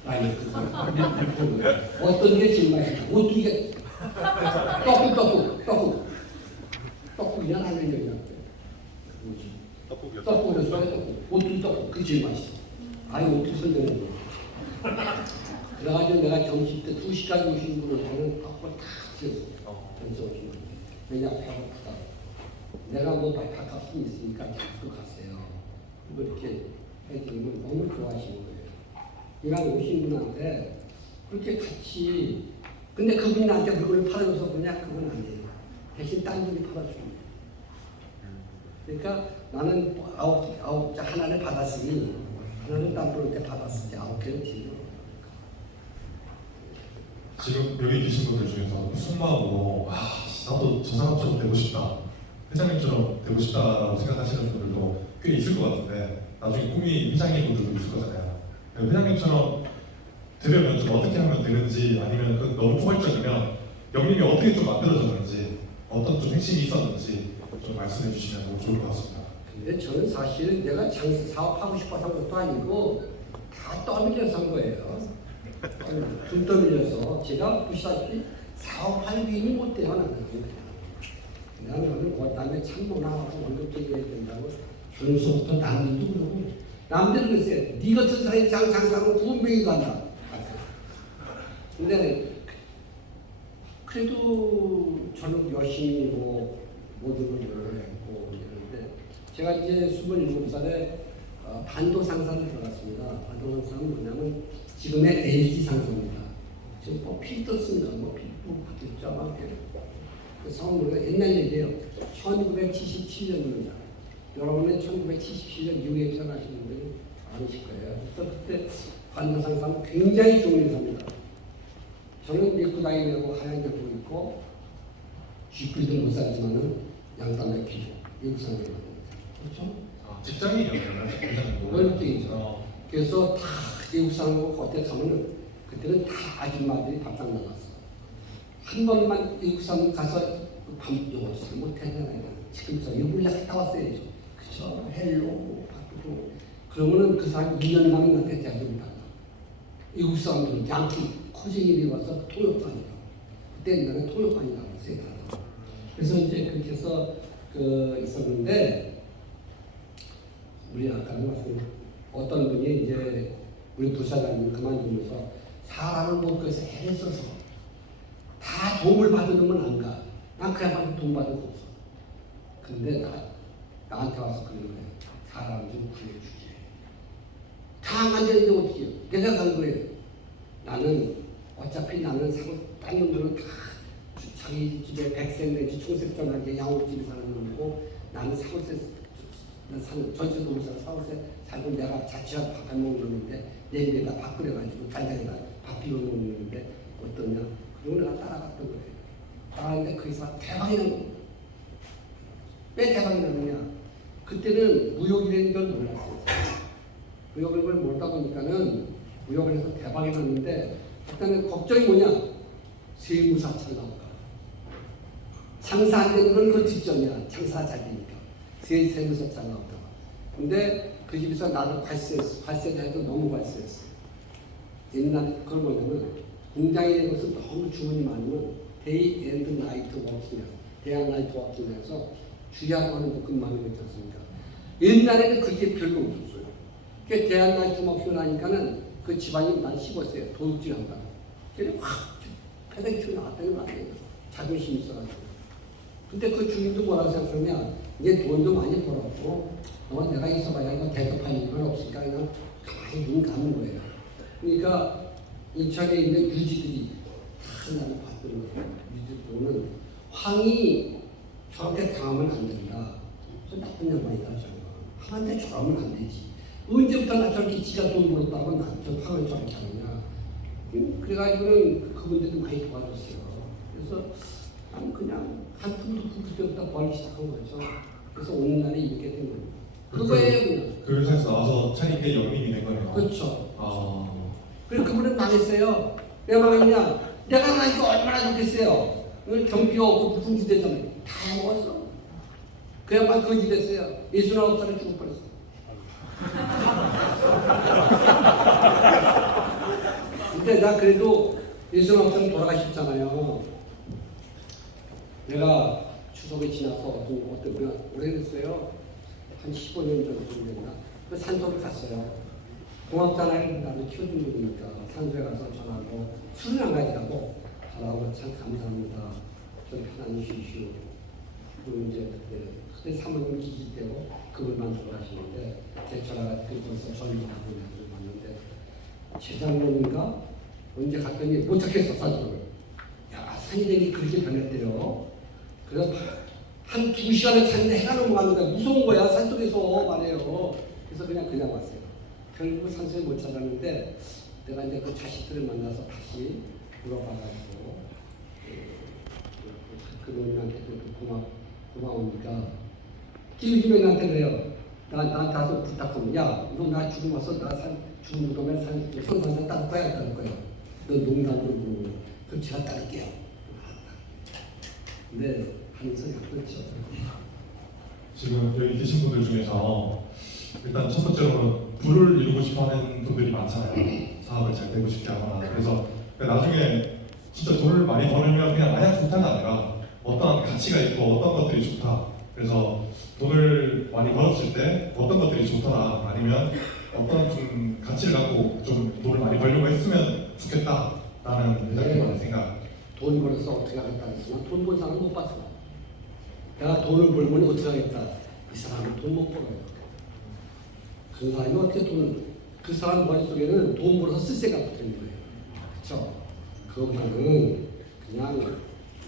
라이는 그거 어떤 게 제일 맛있어? 오뚜기 떡국이냐 라면이냐? 뭐지? 떡국을 써야 떡국. 오뚜기 떡국 그게 제일 맛있어. 아니 어떻게 설명해? 그래가지고 내가 점심 때 2시까지 오신 분한테는 떡국을 다 지었어. 점심 오신 분. 왜냐 배고프다. 내가 뭐 밥값이 있으니까 자꾸 가세요. 뭐 이렇게 해드리면 너무 좋아하시는 거예요. 내가 오신 분한테 그렇게 같이 근데 그분이 나한테 물건을 팔아줘서 그냥 그건 아니에요. 대신 딴 분이 팔아줍니다. 그러니까 나는 아홉 하나를 받았으니 하나는 딴 분한테 받았으니 9개를 지금 지금 여기 계신 분들 중에서 속마음으로 나도 저 사람처럼 되고 싶다, 회장님처럼 되고 싶다라고 생각하시는 분들도 꽤 있을 것 같은데 나중에 꿈이 회장님 분들도 있을 거잖아요. 회장님처럼 되려면 좀 어떻게 하면 되는지 아니면 너무 포괄적이면 영림이 어떻게 좀 만들어졌는지 어떤 좀 핵심이 있었는지 좀 말씀해 주시면 너무 좋을 것 같습니다. 근데 저는 사실 내가 장사 사업하고 싶어서 한 것도 아니고 다 떠밀려서 한 거예요. 돈 떠밀려서 제가 보시다시피 사업할 위인이 못 돼요. 나는 그 다음에 참모나하고 월급도 줘야 된다고 그러면서부터 남들도 그러고 남들은 글쎄 네 같은 사람이 장사하면 구운병이도 한다. 근데 그래도 저는 열심히 모든 걸 노력했고 이러는데 제가 이제 27살에 반도 상사를 들어갔습니다. 반도 상사는 뭐냐면 지금의 LG 상사입니다. 지금 뭐 필 떴습니다. 뭐 바뀌었죠. 아마 그 상호가 옛날 얘기예요. 1977년입니다. 여러분은 1977년 이후에 태어나시는 분들이 많으실 거예요. 그래서 그때 반도 상사는 굉장히 좋은 인사입니다. 저는 입고 다니려고 하얀 걸 입고 쥐뿔도 못 살지만은 양담배 피고 외국 사람이 그렇죠? 직장인이었나요? 월급쟁이죠. 그래서 다 외국 사람하고 그때 가면은 그때는 다 아줌마들이 밥상 나갔어. 한 번만 외국 사람 가서 밥 영어 못했잖아요. 지금 저 영국에 갔다 왔어야죠. 그쵸? 헬로 바쁘고 그러면은 그 사람 2년간 나한테 대학입니다. 외국 사람들은 양키 코쟁이들이 와서 통역관이요. 그때 옛날에 통역관이라고 했어요. 그래서 이제 그렇게 해서 있었는데 우리 아까는 말씀 어떤 분이 이제 우리 부사장님 그만두면서 사람을 못 구해서 애를 써서 다 도움을 받으면 안 가. 난 그야말로 돈 받을 거 없어. 근데 나한테 와서 그러는 거예요. 사람 좀 구해주지. 다 안 되는데 어떻게 해요? 내가 간 거예요. 나는 어차피 나는 사고 딴 놈들은 다 자기 집에 백색 내지 총색 전하게 양옥집에 사는 놈이고 나는 사고세 사는 전세 동사 사고세 살고 내가 자취하고 밥 먹는 놈인데 내 입에다 밥 끓여가지고 간장에다 밥 비벼 먹는 놈인데 어떠냐? 그리고 내가 따라갔던 거예요. 따라갔는데 거기서 대박이 난 거예요. 왜 대박이 나느냐? 그때는 무역이라는 걸 몰랐어요. 무역을 모르다 보니까는 무역을 해서 대박이 났는데 일단은 걱정이 뭐냐? 세무사찰 나올까? 장사 안 되는 건 그 직전이야. 장사 잘 되니까. 세무사찰 나올까 봐. 근데 그 집에서 나를 발세했어. 발세도 너무 발세했어. 옛날에 그걸 뭐냐면 공장에 있는 것은 너무 주문이 많으면 데이 앤드 나이트 워킹이야. 대학 나이트 워킹에서 주야로 하는 거 근무하는 거 있지 않습니까? 옛날에는 그게 별로 없었어요. 그 대학 나이트 워킹을 하니까는 그 집안이 난 씹었어요. 도둑질 한다. 그래서 확 패대기 치고 나왔다는 거 아니에요. 자존심 있어가지고. 근데 그 주인도 뭐라고 생각하냐? 이제 돈도 많이 벌었고, 내가 있어봐야 이거 대접할 일은 없으니까 그냥 가만히 눈 감는 거예요. 그러니까 인천에 있는 유지들이 다 나를 봤던 거예요. 유지들은 황이 저렇게 당하면 안 된다. 저 나쁜 양반이다. 황한테 저러면 안 되지. 언제부터 나 저렇게 지가 돈 벌었다고 나저 황을 저렇게 하느냐. 그래가지고는 그분들도 많이 도와줬어요. 그래서 나는 그냥 한 푼도 그때부터 벌기 시작한 거죠. 그래서 오는 날이 이렇게 된 거예요. 그거예요, 그냥. 그 회사에서 나와서 차리게 영민이 된 거네요. 그렇죠. 그래서 그분은 망했어요. 왜 망했냐? 내가 나니까 얼마나 좋겠어요. 경비가 없고 무슨 지대잖아요. 다 해먹었어. 그 양반 거지 됐어요. 69살에 죽을 뻔했어. 근데 나 그래도 69살 돌아가셨잖아요. 내가 추석에 지나서 어떤 분 오래됐어요. 한 15년 정도 됐나? 그 산소를 갔어요. 고맙잖아요. 나를 키워준 분이니까 산소에 가서 전화하고 술은 안 가지라고 전화하고 참 감사합니다. 좀 편안히 쉬시오. 그리고 이제 그때 사모님 기질 때고 그분만 돌아가시는데 제 전화가 그곳에서 전화하고 왔는데 재작년인가 언제 갔더니 못 찾겠어 산소를. 야 산이 되니 그렇게 변했대요. 그래서 한 2시간을 찾는데 해가 넘어갔는데 무서운 거야 산속에서 말해요. 그래서 그냥 왔어요. 결국 산소에 못 찾았는데 내가 이제 그 자식들을 만나서 다시 물어봐가지고 그놈한테 고마우니까 요즘에 나한테 그래요. 나한테 와서 부탁하면 야 너 나 죽음 와서 나 죽은 무덤에 성산사 따를 거야 안 따를 거야. 너 농담으로 물어보면 그럼 제가 따를게요. 근데 하는 소리가 그렇죠. 지금 여기 계신 분들 중에서 일단 첫 번째로 부를 이루고 싶어하는 분들이 많잖아요. 사업을 잘 되고 싶게 하거나. 그래서 나중에 진짜 돈을 많이 벌면 그냥 마냥 좋다가 아니라 어떤 가치가 있고 어떤 것들이 좋다. 그래서 돈을 많이 벌었을 때 어떤 것들이 좋더라. 아니면 어떤 좀 가치를 갖고 좀 돈을 많이 벌려고 했으면 좋겠다라는 회장님만의 생각. 돈 벌어서 어떻게 하겠다 했으면 돈 번 사람 못 봤어. 내가 돈을 벌면 어떻게 하겠다. 이 사람은 돈 못 벌어요. 그 사람이 어떻게 돈을 그 사람 머릿속에는 돈 벌어서 쓸세가 붙어있는 거예요. 그렇죠? 그것보다는 그냥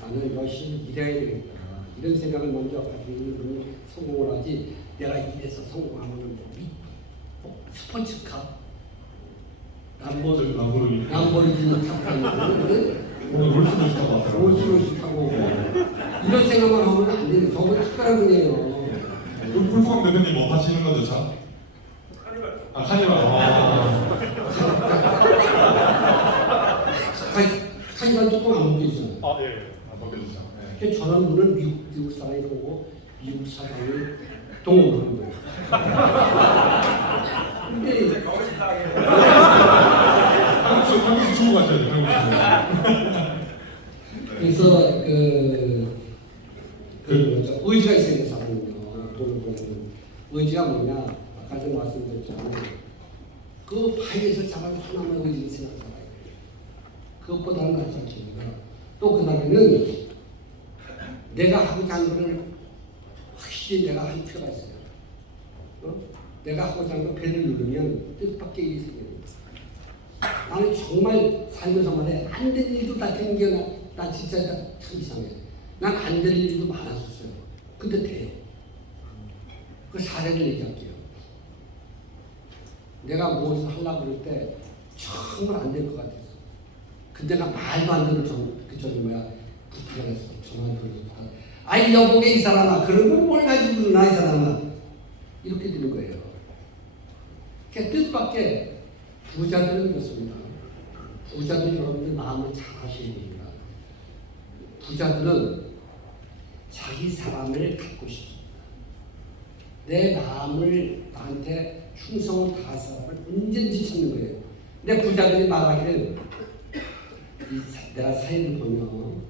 나는 열심히 일해야 되겠다. 이런 생각을 먼저 가지고 있는 분이 성공을 하지. 내가 이래서 성공하면 스포츠카 람보르기니 타고 다니는 오늘 롤스로이스 타고 왔어요. 롤스로이스 타고 이런 생각만 하면 안 돼요. 저건 특별한 분이에요. 꿀프강 대표님 뭐 하시는 거죠, 참? 카니발. 카니발 조금 안 먹혀지잖아요. 예. 먹혀주죠. 네. 저는 오늘 미국 사람이 보고 미국 사장이 동업하는 거예요. 근데 이제 한국 주고 가셔야 돼요. 한국 그래서 뭐죠? 의지가 있어야 돼 사람은요. 돈을 보내는 의지가 뭐냐? 아까도 말씀드렸잖아요. 그 바위에서 잡아서 하나만 의지를 생각해봐야 돼요. 그것보다는 낫지 않습니까? 또 그 다음에는 내가 하고자 하는 것을 확실히 내가 할 필요가 있어요. 내가 하고자 하는 거 배를 누르면 뜻밖의 일이 생깁니다. 나는 정말 살면서 말해 안 될 일도 다 되는 게 나 진짜 참 이상해. 난 안 될 일도 많았었어요. 근데 돼요. 그 사례를 얘기할게요. 내가 무엇을 하려고 그럴 때 정말 안 될 것 같았어. 근데 나 말도 안 되는 부탁을 했어. 전화를 걸어서. 아이 여보게 이 사람아 그런 걸 뭘 가지고 그러나 이 사람아. 이렇게 되는 거예요. 그 뜻밖의 부자들은 그렇습니다. 부자들 여러분들 마음을 잘 하셔야 됩니다. 부자들은 자기 사람을 갖고 싶습니다. 내 마음을 나한테 충성을 다할 사람을 언제든지 찾는 거예요. 근데 부자들이 말하기를 내가 사회를 보면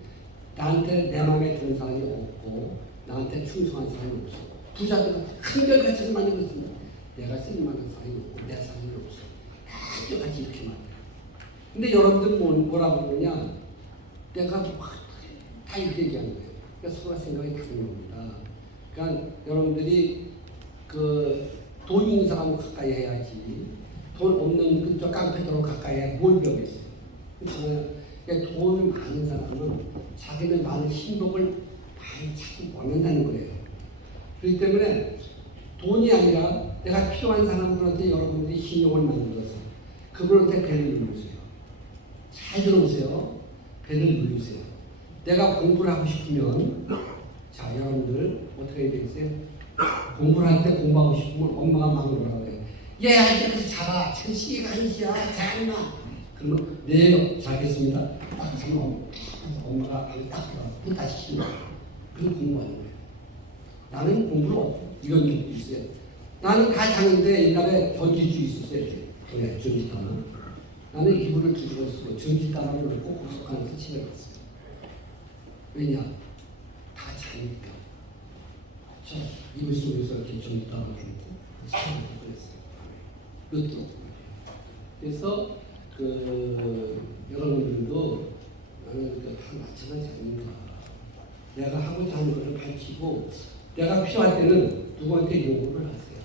나한테 내 마음에 드는 사람이 없고 나한테 충성한 사람이 없어. 부자들은 한결같이 많이 그렇습니다. 내가 쓸만한 사람이 없고 내 사람이 없어. 한결같이 이렇게 말해요. 근데 여러분들 뭐라고 그러냐? 내가 다 이렇게 얘기하는 거예요. 그러니까 서로 생각이 다른 겁니다. 그러니까 여러분들이 돈 있는 사람과 가까이 해야지 돈 없는 그저 깡패들하고 가까이 해 뭘 배우겠어요. 그렇잖아요. 그러니까 돈 많은 사람은 자기는 많은 신복을 많이 찾고 원한다는 거예요. 그렇기 때문에 돈이 아니라 내가 필요한 사람들한테 여러분들이 신용을 만들어서 그분한테 배를 누르세요. 잘 들어보세요. 배를 누르세요. 내가 공부를 하고 싶으면 자 여러분들 어떻게 해야 되겠어요? 공부를 할 때 공부하고 싶으면 엄마가 막 뭐라고 해요. 얘 이제까지 자라. 천식이가 한시야. 잘마. 그러면 네 잘겠습니다. 딱 하면 엄마가 딱 들어. 다시 시키는 거예요. 그럼 공부하는 거예요. 나는 공부를 이런 적도 있어요. 나는 다 자는데 옛날에 전지주 있었어요. 그래 전지단은. 나는 이불을 뒤집어 쓰고 전지단을 놓고 고속하면서 집에 갔어요. 왜냐? 다 자니까. 저 이불 속에서 이렇게 전지단을 놓고 사람을 그랬어요. 그것도 그래서 여러분들도 나는 다 마찬가지 아닌가. 내가 하고자 하는 것을 밝히고 내가 필요할 때는 누구한테 요구를 하세요.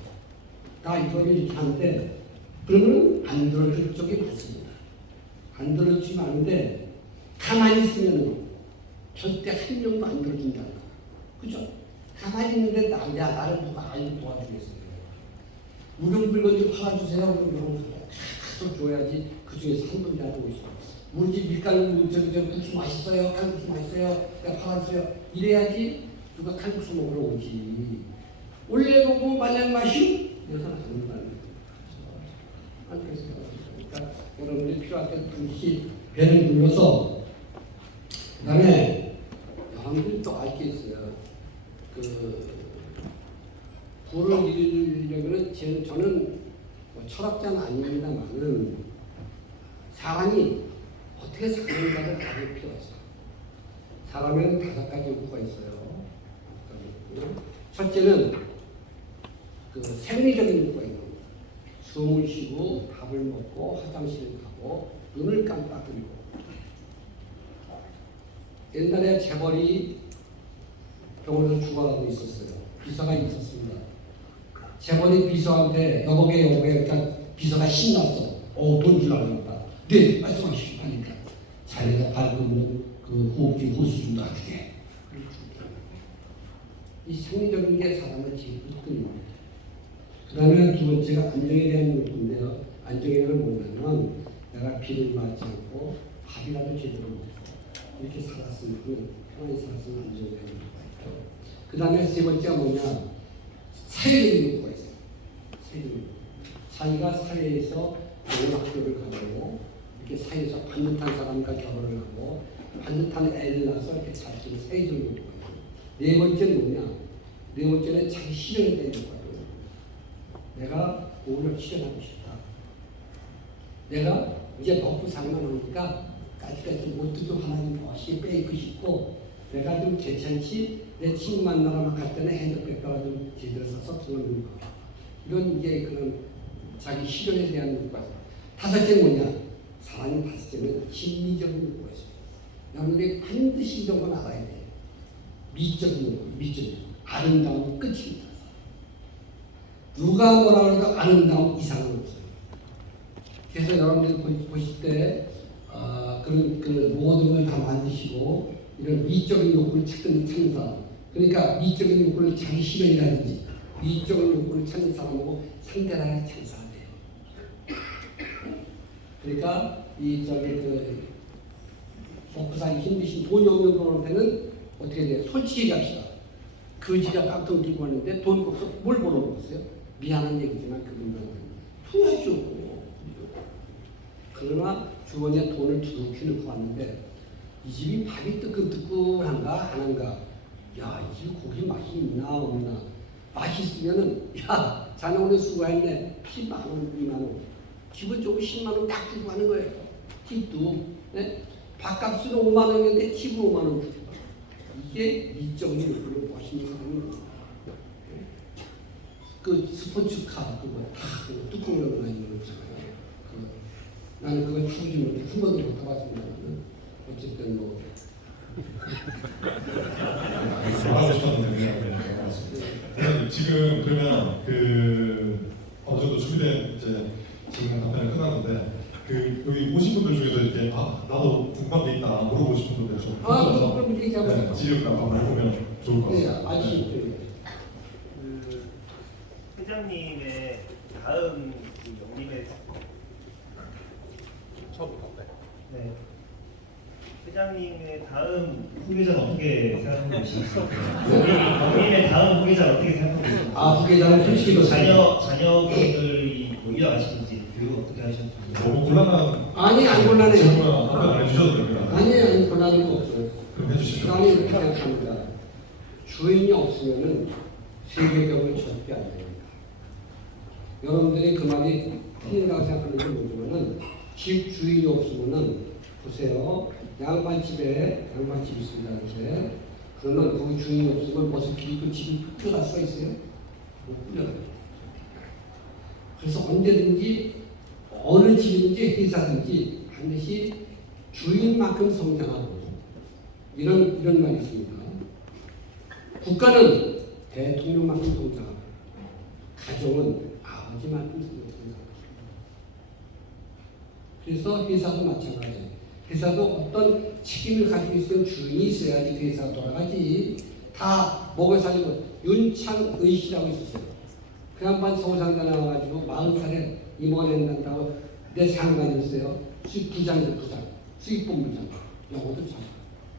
나 이거를 이렇게 하는데 그러면 안 들어줄 쪽이 많습니다. 안 들어주면 안 돼. 가만히 있으면 절대 한 명도 안 들어준다는 거. 그죠? 가만히 있는데 나를 누가 알고 도와주겠어요. 무릎 좀 팔아주세요. 그러면 가서 줘야지. 그 중에서 한 분이라도 오시죠. 우리 집 밀가루 국수 맛있어요. 칼국수 맛있어요. 내가 팔아주세요. 이래야지 누가 칼국수 먹으러 오지. 원래 보고 마냥 마시오? 여기서 가는 거 아니에요. 안 그랬어요. 그러니까 여러분들이 필요할 때 잠시 배를 눌러서 그 다음에 여러분들이 또 알 게 있어요. 부를 이루려면 저는 뭐 철학자는 아닙니다만은 사람이 어떻게 사는가를 알을 필요가 있어요. 사람에는 5가지 욕구가 있어요. 첫째는 생리적인 욕구가 있는 겁니다. 숨을 쉬고 밥을 먹고 화장실을 가고 눈을 깜빡이고. 옛날에 재벌이 병원에서 죽어가고 있었어요. 비서가 있었습니다. 재벌이 비서한테 여보게 그러니까 비서가 신났어. 돈 주려고 했다. 네, 말씀하시오. 하니까 자네가 밟으면 호흡기 호수 좀 놔주게. 이 생리적인 게 사람을 제일 붙듭니다. 그 다음에 두 번째가 안정에 대한 욕구인데요. 안정에는 뭐냐면 내가 비를 맞지 않고 밥이라도 제대로 먹고 이렇게 살았으면 평안히 살았으면 안정되는 요구가 있고, 그 다음에 세 번째가 뭐냐, 사회적인 요구가 있어요. 사회적인 요구. 자기가 사회에서 좋은 학교를 가고 이렇게 사회에서 반듯한 사람과 결혼을 하고 반듯한 애를 낳아서 이렇게 잘 키우는 사회적인 요구가 있고, 네 번째는 뭐냐, 네 번째는 자기 실현에 대한 요구예요. 내가 오늘 실현하고 싶다. 내가 이제 먹고 살만 하니까 까지까지 못도 좀 하나님 멋있게 빼입고 싶고, 내가 좀 괜찮지, 내 친구 만나러 갈 때는 핸드백다가 좀 제대로 사서 들어놓는 거. 이런 이제 그런 자기 실현에 대한 요구가 있어요. 다섯째 뭐냐, 사람이 다섯째는 심리적인 요구가 있어요. 여러분들이 반드시 이런 건 알아야 돼요. 미적인 요구, 미적인 요구. 아름다운 끝입니다. 누가 뭐라 해도 아름다운 이상은 없어요. 그래서 여러분들 보실 때 그런 모든 걸 다 만드시고 이런 미적인 욕구를 찾는 사람, 그러니까 미적인 욕구를 자기 실현이라든지 미적인 욕구를 찾는 사람하고 상대를 찬사해야 돼요. 그러니까 이 저기 그 먹고 살기 힘드신 돈이 없는 분한테는 어떻게 돼요? 솔직히 갑시다. 그 지가 깡통 들고 왔는데 돈 없어 뭘 벌어먹었어요? 미안한 얘기지만 그분들한테 후회하죠. 그러나 주머니에 돈을 두둑히 넣고 왔는데 이 집이 밥이 뜨끈뜨끈한가 안 한가? 야, 이 집 고기 맛이 있나 없나? 맛있으면은 야, 자네 오늘 수고했네. 10만 원, 2만 원. 기본적으로 10만 원 딱 주고 하는 거예요. 팁도. 네? 밥값은 5만 원인데 팁은 5만 원 주고. 이게 미적인 요구를 멋있는 사람은 그 스포츠카 그거 다 뚜껑 열고 다니는 거 있잖아요. 나는 그걸 타보지 못해 한 번도 못 타봤습니다만 어쨌든 뭐 말하고 싶었는데 지금 그러면 그 어느 정도 준비된 이제 질문 답변이 끝났는데 그 여기 오신 분들 중에서 이렇게 나도 궁금한 게 있다 물어보고 싶은 분들 좀 그럼 얘기하고 지금 한번 해보면 좋을 것 네, 같습니다. 아저씨 그 회장님의 다음 그 영림의 네. 회장님의 다음 후계자는 어떻게 생각하고 계십니까? 영림의 다음 후계자는 어떻게 생각하고 계십니까? 후계자는 솔직히 자녀분들이 뭐 일어나시는지 교육 어떻게 하셨는지 너무 곤란한 아니 안 곤란해요. 질문 답변 안 해주셔도 됩니다. 아니 곤란한 거 없어요. 그럼 해주십시오. 아니 이렇게 생각합니다. 주인이 없으면은 세계적으로 절대 안 됩니다. 여러분들이 그 말이 틀린다고 생각하는지 모르지만은 집 주인이 없으면은 보세요. 양반집이 있습니다. 이렇게. 그러면 거기 주인이 없으면 머스키 그 집이 끌어갈 수가 있어요? 못 끌어가요. 그래서 언제든지 어느 집인지 회사든지 반드시 주인만큼 성장하고 이런 말이 있습니다. 국가는 대통령만큼 성장하고 가정은 아버지만큼 성장합니다. 그래서 회사도 마찬가지예요. 회사도 어떤 책임을 가지고 있으면 주인이 있어야지 그 회사가 돌아가지. 다 먹여 살리고 윤창의 씨라고 있었어요. 그 양반 서울상가 나와가지고 40살에 임원 낸다고 내 상관이었어요. 수입부장이죠, 부장. 수입본부장. 영어도 잘.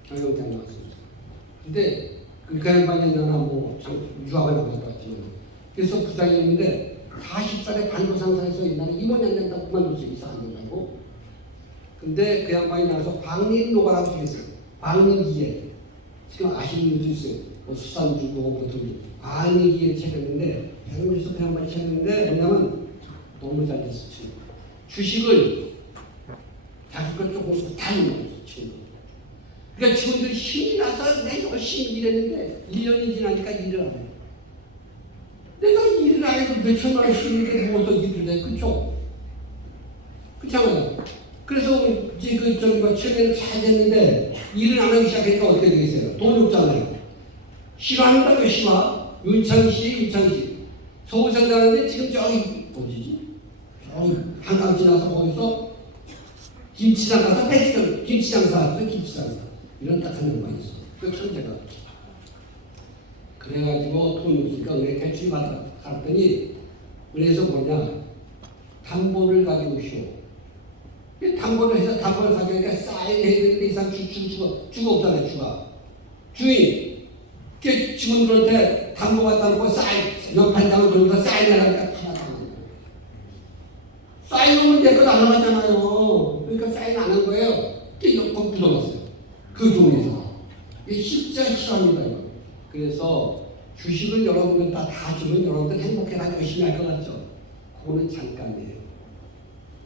경영장 나왔습니다. 근데 그 양반이 나나 뭐 유학을 나갔다 왔지만 그래서 부장이었는데 40살에 반도상사에서 나는 임원이 안 된다고 그만뒀어요. 이사 안 된다고. 근데 그 양반이 나와서 방린노가라고 쓰겠어요. 방린기에. 지금 아시는 분도 있어요. 뭐 수산주고 뭐 돈이. 방린기에 책했는데 백물에서 그 양반이 책했는데 뭐냐면 너무 잘 됐어. 주식을 자기 걸 조금씩 다 먹었어. 친구. 그러니까 직원들이 힘이 나서 내가 열심히 일했는데 1년이 지나니까 일을 안 해. 내가 일을 안 해도 몇 천만 원씩 있는데 뭐더 일을 해. 그쵸? 그렇잖아요. 그래서 이제 그 저기 뭐 최근에 잘 됐는데 일을 안 하기 시작하니까 어떻게 되겠어요? 돈이 없잖아요. 싫어한다고요, 싫어. 윤창시. 서울 산다는데 지금 저기 어디지? 저기 한강 지나서 거기서 김치장 가서 패스트 김치장사 이런 딱 하는 거 있어. 그 천재가. 그래가지고 돈 없으니까 은행 대출 받았더니 그래서 뭐냐 담보를 가지고 오시오. 담보를 해서 담보를 가져오니까 사인해야 되는데 이상 주가 없잖아요. 주가. 주인, 그 직원들한테 담보 갖다 놓고 연판장을 돌면서 사인해라니까 하나도 안 하는 거예요. 사인하면 내 것 안 나가잖아요. 그러니까 사인 안 한 거예요. 이거 묻어놨어요. 그 종에서. 이게 진짜 싫어합니다. 이거. 그래서 주식을 여러분들 다 주면 여러분들 행복해라 열심히 할 것 같죠? 그거는 잠깐이에요.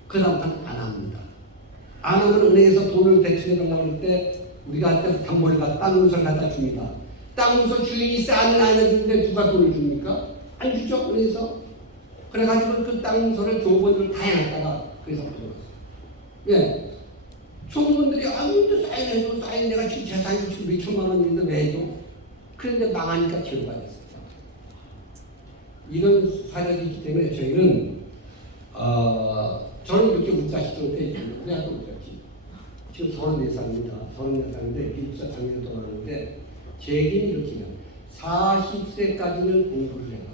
그 다음부터는 안 합니다. 안 하면 은행에서 돈을 대출해달라고 할 때 우리가 할 때 담보를 땅문서를 갖다 줍니다. 땅문서 주인이 사인을 안 해주는데 누가 돈을 줍니까? 안 주죠, 은행에서. 그래가지고 그 땅문서를 조건들을 다 해놨다가 그래서 풀어놨어요. 예. 총무분들이 아무도 사인해줘, 사인 내가 지금 재산이 지금 몇 천만 원인데 왜 해줘? 그런데 망하니까 죄가 됐어요. 이런 사례들이 있기 때문에 저희는 저는 이렇게 웃자시던데 그래도 웃자지. 지금 34살입니다. 34살인데 기숙사 작년에 돌아가는데 제 얘기는 이렇게요. 40세까지는 공부를 해라.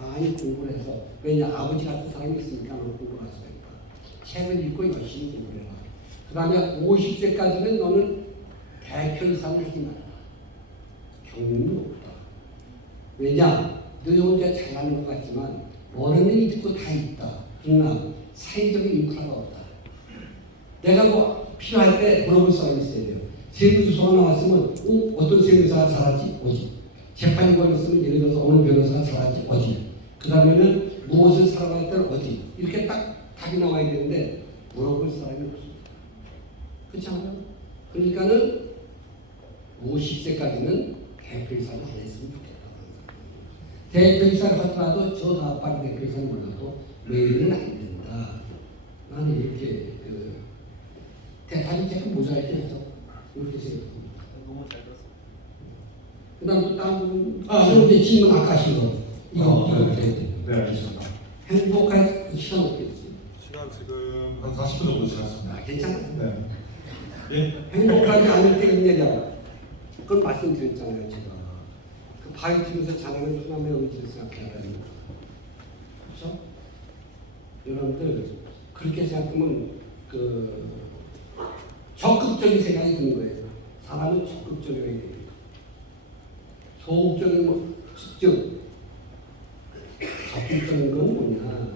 많이 공부를 해서 왜냐 아버지 같은 사람이 있으니까 너는 공부를 할 수가 있다. 책을 읽고 열심히 공부를 해라. 그 다음에 50세까지는 너는 대표 이상을 하지 말아라. 경륜도 없다. 왜냐 너 혼자 잘하는 것 같지만 머리는 있고 다 있다. 그러나 사회적인 인프라가 없다. 내가 뭐 필요할 때 물어볼 사람이 있어야 돼요. 세무조사가 나왔으면 어떤 세무사가 잘하지? 어디? 재판이 걸렸으면 예를 들어서 어느 변호사가 잘하지? 어디? 그 다음에는 무엇을 사랑할 때는 어디? 이렇게 딱 답이 나와야 되는데 물어볼 사람이 없습니다. 그렇지 않아요? 그러니까는 50세까지는 대표이사를 안 했으면 좋겠다. 대표이사를 하더라도 저 아빠는 대표이사는 몰라도 매일은 안 된다. 나는 이렇게 대단히 조금 모자이크 해서 이렇게 생각합니다. 너무 잘 들었습니다. 그 다음 또 다른 이제 질문 아까 하신 거 이거 네, 알겠습니다. 행복한 시간 어떻게 됐어요? 시간 지금 한 40분 정도 지났습니다. 아, 괜찮아요. 네. 예? 행복하지 않을 때 힘내자. 그건 말씀드렸잖아요, 제가. 그 바위 틈에서 자라는 소나무의 의지를 생각해야 됩니다. 그렇죠? 여러분들 그렇게 생각하면 적극적인 생각이 드는 거예요. 사람은 적극적이어야 됩니다. 소극적인 즉 적극적인 건 뭐냐?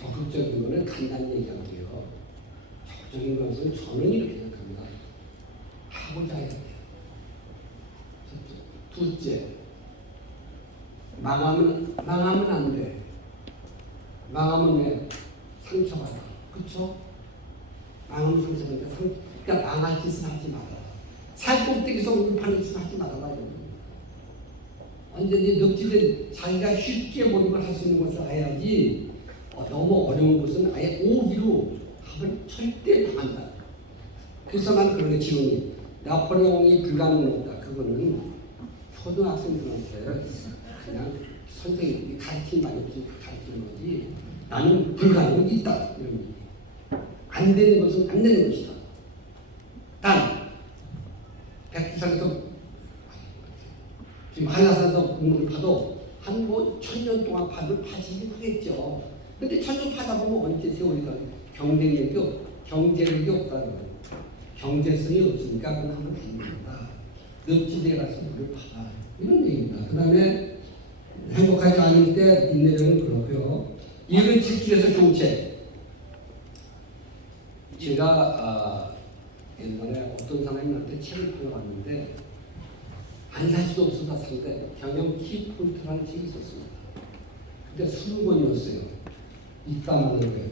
적극적인 거는 간단히 얘기할게요. 적극적인 것은 저는 이렇게 생각합니다. 하고자 해야 돼요. 둘째, 망하면 안 돼. 망하면 왜? 상처받아. 그쵸? 망하면 상처받아. 그러니까 망할 짓은 하지 마라. 살꼭대기에서 울파는 짓은 하지 말아라. 완전히 늪지대 자기가 쉽게 모든 걸 할 수 있는 것을 해야지 너무 어려운 것은 아예 오기로 하면 절대 망한다. 그래서 난 그런 게 지금이 나폴레옹이 불가능하다. 그거는 초등학생들한테 그냥 선생님이 가르친 말이 없이 가르치는 거지. 나는 불가능은 있다. 이런 얘기. 안 되는 것은 안 되는 것이다. 단 백두산에서 지금 한라산에서 국물을 파도 한 뭐 1000년 동안 파도 파지긴 하겠죠. 근데 1000년 파다 보면 언제 세월이가 경제력이 없다는 거예요. 경제성이 없으니까 그건 하면 안 된다. 늪지대에 가서 물을 파라. 이런 얘기입니다. 그 다음에 행복하지 않을 때 인내력은 그렇고요. 이를 지키기 위해서 좋은 책. 제가 옛날에 어떤 사람한테 책을 팔아봤는데 안 살 수도 없어서 샀는데 경영 키포인트라는 책이 있었습니다. 그때 20권이었어요. 입감하는 거예요.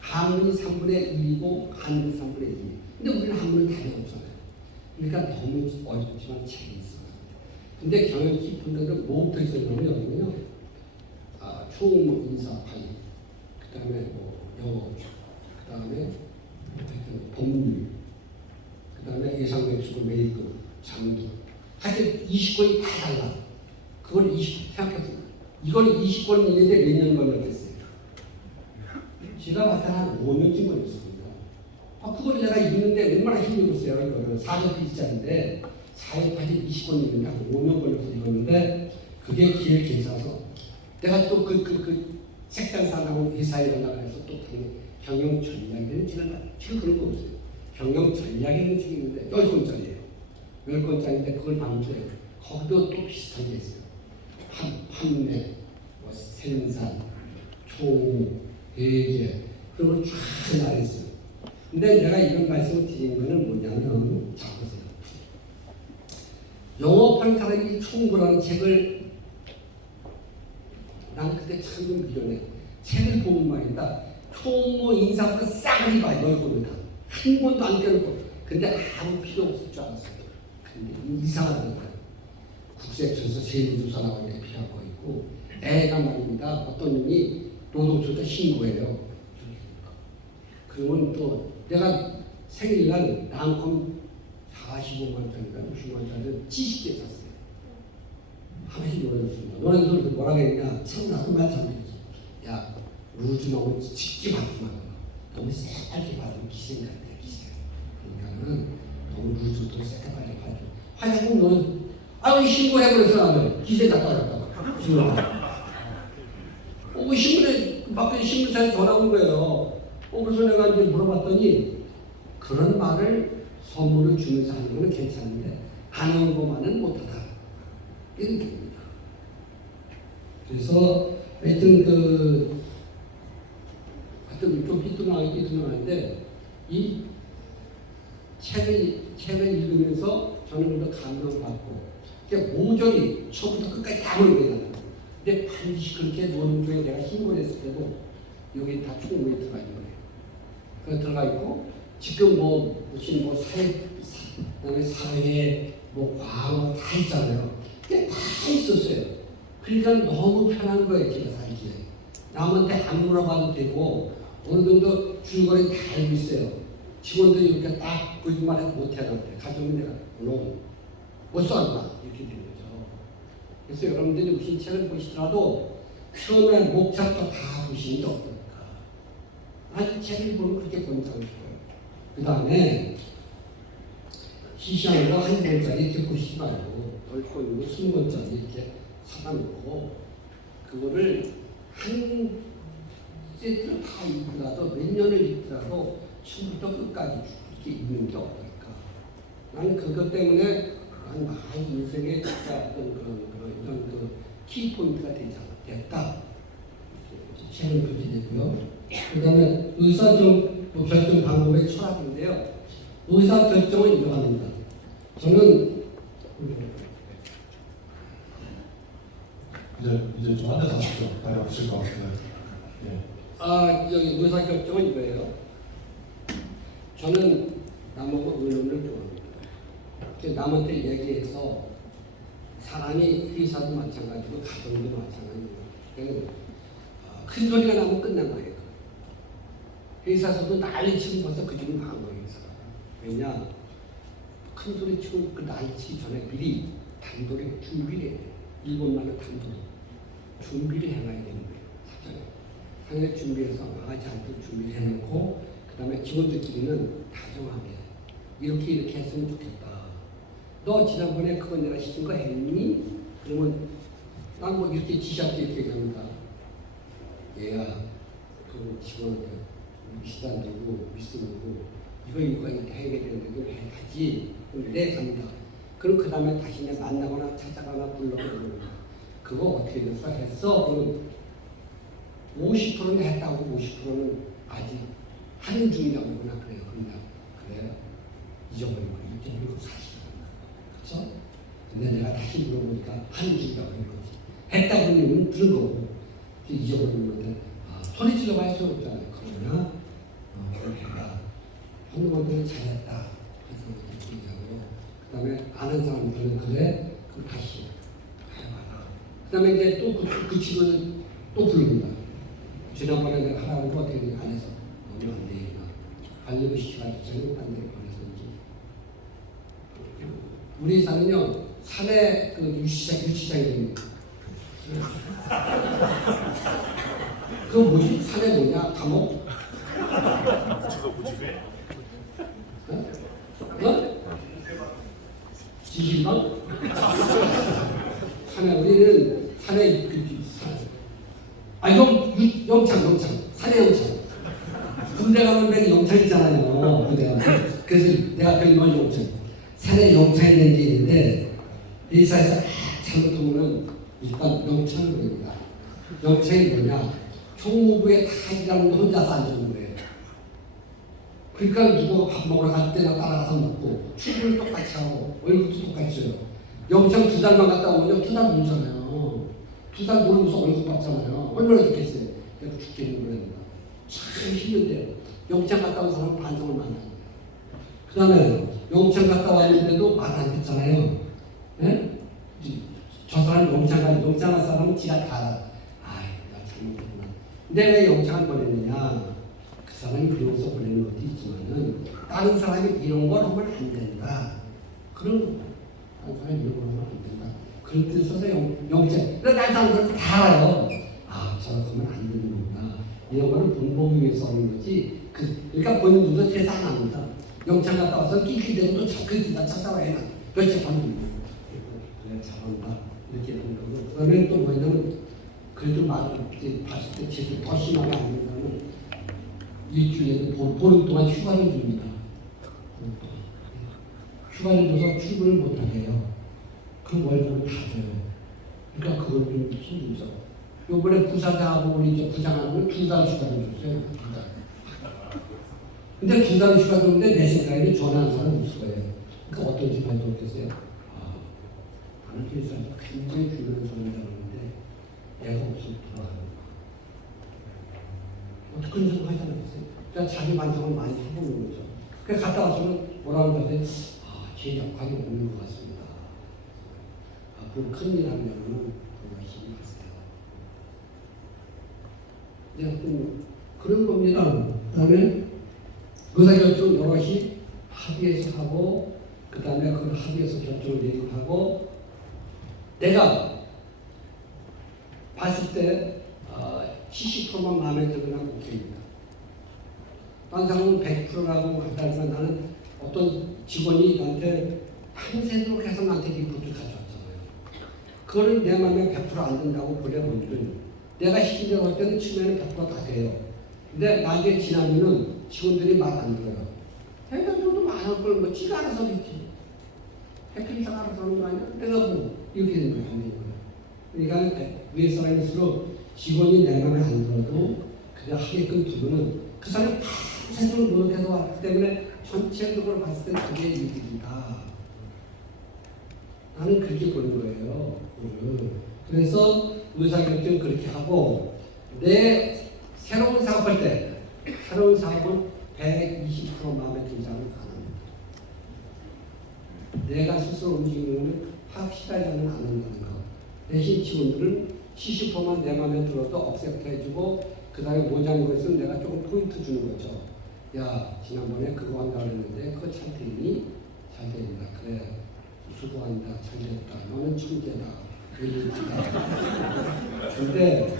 한문이 3분의 1이고 한문이 3분의 1. 근데 우리는 한문을 다 배웠잖아요. 그러니까 너무 어렵지만 책이 있어요. 근데 경영 키포인트는 뭐부터 있었냐면요. 총무 인사 관리, 그 다음에 뭐 영어, 그 다음에 법률, 그 다음에 예상 매출, 메이크, 장기. 하여튼 20권이 다 달라. 그걸 생각해보세요. 이걸 20권 있는데 몇 년 걸렸겠어요? 제가 봤을 때 한 5년쯤 걸렸습니다. 그걸 내가 읽는데 얼마나 힘들었어요. 이거는 400페이지짜리인데 400페이지 20권 읽는데 한 5년 걸려서 읽었는데 그게 제일 괜찮아서 내가 또 그 책장사하고 회사에 연락해서 또 경영 전략이라는 책을 그런 거 없어요. 경영 전략이라는 책이 있는데 10권짜리예요. 10권짜리인데 그걸 방문해요. 거기도 또 비슷한 게 있어요. 판매, 뭐 생산, 총, 회계 그런 걸 쫙 나랬어요. 근데 내가 이런 말씀을 드린 거는 뭐냐면 자 보세요. 영업한 사람이 총구라는 책을 난 그때 참 미련해. 책을 보면 말이다. 총무 인사부터 싸그리 봐. 10권이다. 한 권도 안 껴놓고. 근데 아무 필요 없을 줄 알았어요. 근데 이상하더라고요. 국세청에서 세무조사 나올 때 필요한 거 있고 애가 말입니다. 어떤 놈이 노동조사 신고해요. 그러면 또 내가 생일날 랑콤 45만 원짜리가 60만 원짜리 70개 샀어요. 하나씩 노래줬습니다. 노래들 뭐라고 했냐? 참 나도 마찬가지지. 야, 루즈나고 직지 받지 마. 너무 새빨리 받으면 기생 같아, 기생. 그러니까는 너무 루즈도 새빨리 받아. 화장품 너는 아유 신고해버렸어 나는 기생 갔다 왔다가 그 신문에 밖에 신문사에 전화 온 거예요. 그래서 내가 이제 물어봤더니 그런 말을 선물을 주면서 하는 거는 괜찮은데 안 하는 것만은 못하다. 이런 얘기입니다. 그래서 하여튼 하여튼 좀 삐뚤어나는데 이 책을 읽으면서 저는 더 감동받고 모조리 처음부터 끝까지 다 보는 거예요. 근데 반드시 그렇게 노동조에 내가 신고를 했을 때도 여기 다 총무에 들어가 있는 거예요. 그 들어가 있고 지금 무슨 그다음에 사회 과학 다 있잖아요. 그게 다 있었어요. 그러니까 너무 편한 거예요. 제가 살기에 남한테 안 물어봐도 되고 어느 정도 줄거리 다 알고 있어요. 직원들이 이렇게 딱 거짓말 못해야 가져오면 내가 못 써왔나 이렇게 되는 거죠. 그래서 여러분들이 무슨 책을 보시더라도 처음에 목차부터 다 보시는 게 어떨까. 아니 책을 보면 그렇게 권장을 줘요. 그 다음에 시시한 거 1권짜리 이렇게 보시지 말고 10권이고 20권짜리 이렇게 사다 놓고 그거를 한 세트를 다 읽더라도 몇 년을 읽더라도 처음부터 끝까지 이렇게 읽는 게 어떨까. 나는 그것 때문에 난 많이 인생에 진짜 어떤 이런 키포인트가 되지 않았겠다. 책을 표지되고요. 그 다음에 의사결정 방법의 철학인데요. 의사결정은 이러합니다. 저는 이제 좀 앉아서 하십시오. 다리 아프실 것 같은데. 예. 여기 의사결정은 이거예요. 저는 남하고 의논을 좋아합니다. 남한테 얘기해서 사람이 회사도 마찬가지고 가정도 마찬가지고 큰 소리가 나면 끝난 거예요. 회사에서도 난리치고 벌써 그 집은 망한 거예요. 왜냐? 큰 소리 치고 그 난리치기 전에 미리 단도리 준비를 해야 돼요. 일본말로 단도리 준비를 해놔야 되는 거예요. 사전에 상에 준비해서 망하지 않도록 준비를 해놓고 그 다음에 직원들끼리는 다정하게 이렇게 했으면 좋겠다. 너 지난번에 그거 내가 시킨 거 했니? 그러면 난 뭐 이렇게 지시할 때 이렇게 얘기합니다. 얘야 그 직원한테 비싼다고 미쓰고 이거 이렇게 해야 되는데 이걸 해야지. 네 갑니다. 그럼 그 다음에 다시 내 만나거나 찾아가거나 불러보는 그거 어떻게 됐어? 했어? 그럼 50%는 했다고 50%는 아직 하는 중이라고 그러나 그래요. 그래 잊어버린 거 잊어버린 거 사실이야. 그렇죠? 근데 내가 다시 물어보니까 하는 중이라고 그런 거지. 했다고 그러면 들은 거고 잊어버린 건데 소리 질러봐야 소용없잖아요. 그러나 그렇게 해라. 한동안들은 잘했다. 해서 이렇게 얘기하고요. 그 다음에 아는 사람들은 그래? 그럼 다시 해봐라. 그 다음에 이제 또 그 친구는 또 부릅니다. 지난번에 내가 하라고 거 어떻게 안 해서 오늘 안 되겠나. 알려고 시켜가지고 잘못한다고 그래서 우리 회사는요 사내 유치장이 됩니다. 그거 뭐지? 사내 뭐냐? 감옥? 지시방? 사내 우리는 사내 영창 사내 영창 군대 가면 맨 영창 있잖아요. 군대 가면 그래서 내가 별명 영창 산에 영창이 된 게 있는데 회사에서 잘못하면 일단 영창을 보냅니다. 영창이 뭐냐? 총무부에 다 일하는 혼자서 앉아있는 거예요. 그러니까 누가 밥 먹으러 갈 때나 따라가서 먹고 출근을 똑같이 하고 월급도 똑같이 해요. 영창 2달만 갔다 오면 2달 놀잖아요. 2달 놀면서 월급 받잖아요. 얼마나 좋겠어요. 내가 죽겠는 거예요. 참 힘든데요. 영창 갔다 온 사람은 반성을 많이 합니다. 그 다음에 영창 갔다 왔는데도 말 안 듣잖아요. 예? 저 사람 영창 간 사람은 지가 다 알아. 아, 내가 잘못했구나. 근데 왜 영창을 보냈느냐? 그 사람이 그러고서 보내는 것도 있지만은 다른 사람이 이런 걸 하면 안 된다. 그런 거. 다른 사람이 이런 걸 하면 안 된다. 그런 뜻에서 영창. 그러니까 다른 사람들도 다 알아요. 아, 저렇게 하면 안 되는 거구나. 이런 거는 본보기 위해서 하는 거지. 그러니까 본인 눈도 대사 안 합니다. 영창 갔다 와서 끼끼대고 또 적극이다 찾아와야 나. 그렇지 하는 거예요. 그래 잘한다. 이렇게 하는 거고. 그 다음에 또 뭐냐면 그래도 말을 봤을 때 제대로 더 심하게 안 된다면 일주일에 보름 동안 휴가를 줍니다. 휴가를 줘서 출근을 못하게 해요. 그 월급을 다 줘요. 그러니까 그걸 좀 힘들죠. 요번에 부사장하고 우리 이제 부장하고는 2달 휴가를 줬어요. 2달. 근데 2달 휴가 줬는데 내 생각에는 전화한 사람 없을 거예요. 그러니까 어떤 생각이 들겠어요? 아, 나는 회사에서 굉장히 중요한 사람이 되는데 내가 없으면 돌아가는 거야. 어떻게 생각하지 않겠어요? 그러니까 자기 반성을 많이 해보는 거죠. 그래서 갔다 와서는 뭐라고 하는데 아, 제 역할이 없는 것 같습니다. 앞으로 큰일 나면은 더 열심히 하세요. 네, 그런 겁니다. 그 다음에 의사결정 여럿이 합의해서 하고 그 다음에 그걸 합의해서 결정을 내리고 내가 봤을 때 70%만 마음에 들거나 오케이입니다. 다른 사람은 100%라고 한다지만 나는 어떤 직원이 나한테 밤새도록 해서 나한테 리포트 가져왔잖아요. 그거를 내 마음에 100%안 된다고 보내보면 내가 시킨 대로 할 때는 처음에는 100%다 돼요. 근데 나중에 지나면은 직원들이 말 안 들어요. 대단적으로 많은 걸 뭐 지가 알아서 했지. 해피리사가 알아서 하는 거 아니야? 내가 뭐 이렇게 되는 거예요. 그러니까 위에 사람일수록 직원이 내 마음에 안 들어도 그냥 하게끔 두면은 그 사람이 밤새도록 노력해서 왔기 때문에 전체적으로 봤을 때 그게 이득이다. 나는 그렇게 보는 거예요. 그래서 의사결정 그렇게 하고 내 새로운 사업할 때 새로운 사업은 120% 마음에 들지 않으면 가능합니다. 내가 스스로 움직이는 확실하지는 않는다는 거. 대신 직원들은 70%만 내 마음에 들어도 억셉트 해주고 그 다음에 모자란 것은 내가 조금 포인트 주는 거죠. 야, 지난번에 그거 한다고 했는데 그거 잘 되니? 잘 됩니다. 그래, 수고한다. 잘 됐다. 너는 천재다. 근데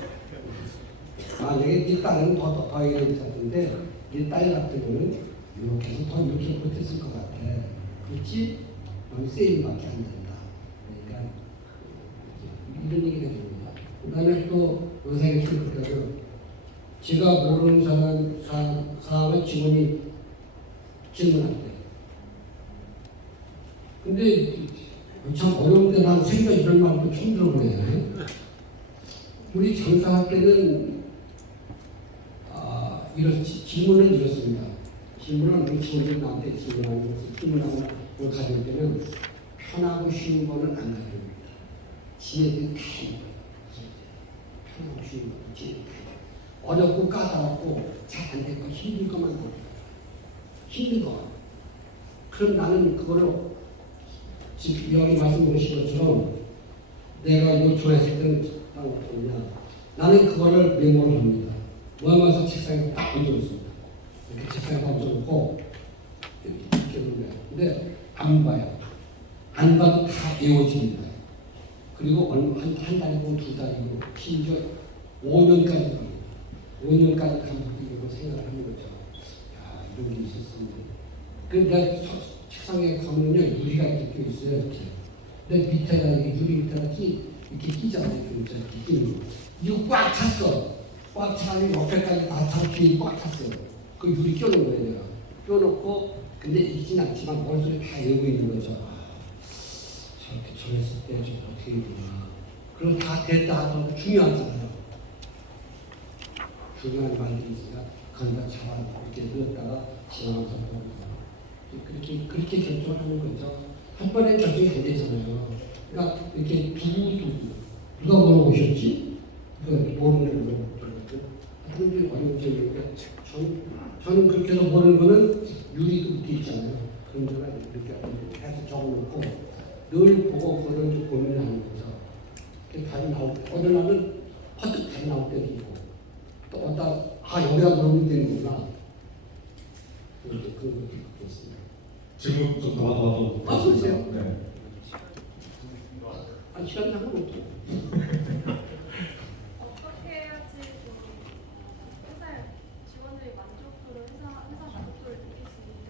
만약에 네 딸은 더 괜찮은데 네 딸 같은 경우는 이렇게 해서 더 이렇게 못했을 것 같아. 그렇지? 넌 세일밖에 안 된다. 그러니까 이런 얘기가 됩니다. 그 다음에 또 의사결정 그래서 제가 모르는 사람의 직원이 질문할 때 근데 참 어려운데 난 생각 이런 말도 처음 들어보네. 우리 장사할 때는 이런 질문을 이렇습니다. 질문은 우리 직원들이 나한테 질문하고 걸 가질 때는 편하고 쉬운 거는 안 가져옵니다. 지네들이 다 있는 거예요. 편하고 쉬운 거, 지네들이 다 있는 거예요. 어렵고 까다롭고 잘 안 될 거, 힘들 것만 나옵니다. 힘든 거. 그럼 나는 그거를 지금 여기 말씀드린 것처럼 내가 요청했을 때는 어떠냐. 나는 그거를 메모를 합니다. 모아서 책상에 딱 얹어놓습니다. 이렇게 책상에 얹어놓고 이렇게 놓는 근데 안 봐요. 안 봐도 다 외워집니다. 그리고 한 달이고 2달이고 심지어 5년까지 갑니다. 5년까지 가면 이거 생각을 하는 거죠. 야, 이런 게 있었습니다. 근데 책상에 가면요 유리가 이렇게 있어요. 이렇게. 근데 밑에가 유리 밑에가 이렇게 끼잖아요. 이렇게 이거 꽉 찼어. 꽉 차니 옆에까지 다 잡히 꽉 찼어요. 그 유리 껴놓은 거예요, 내가. 껴놓고 근데 읽진 않지만 머릿속에 다 외우고 있는 거죠. 저렇게 저랬을 때 좀 어떻게 되나. 그리고 다 됐다 하더라도 중요하잖아요. 중요한 말들이 있으니까 그걸 잡아 이렇게 넣었다가 지나가면서 그렇게 결정하는 거죠. 한 번에 결정이 안 되잖아요. 그러니까 이렇게 누가 물어보셨지? 모르는 거거든. 그런 게 어려운 점이니까 저는 그렇게 해서 모르는 거는 유리 그게 있잖아요. 그런 데가 이렇게 해서 적어놓고 늘 보고 그런 좀 고민을 하는 거죠. 답이 어느 날은 퍼뜩 답이 나올 때도 있고 또 어디다 여기다 물어보면 되는구나. 그런 것도 있습니다. 질문 좀 더 하도 그러세요? 네. 시간이 상관없죠. 어떻게 해야지 회사의 직원들이 만족도를 회사 만족도를 느낄 수 있는지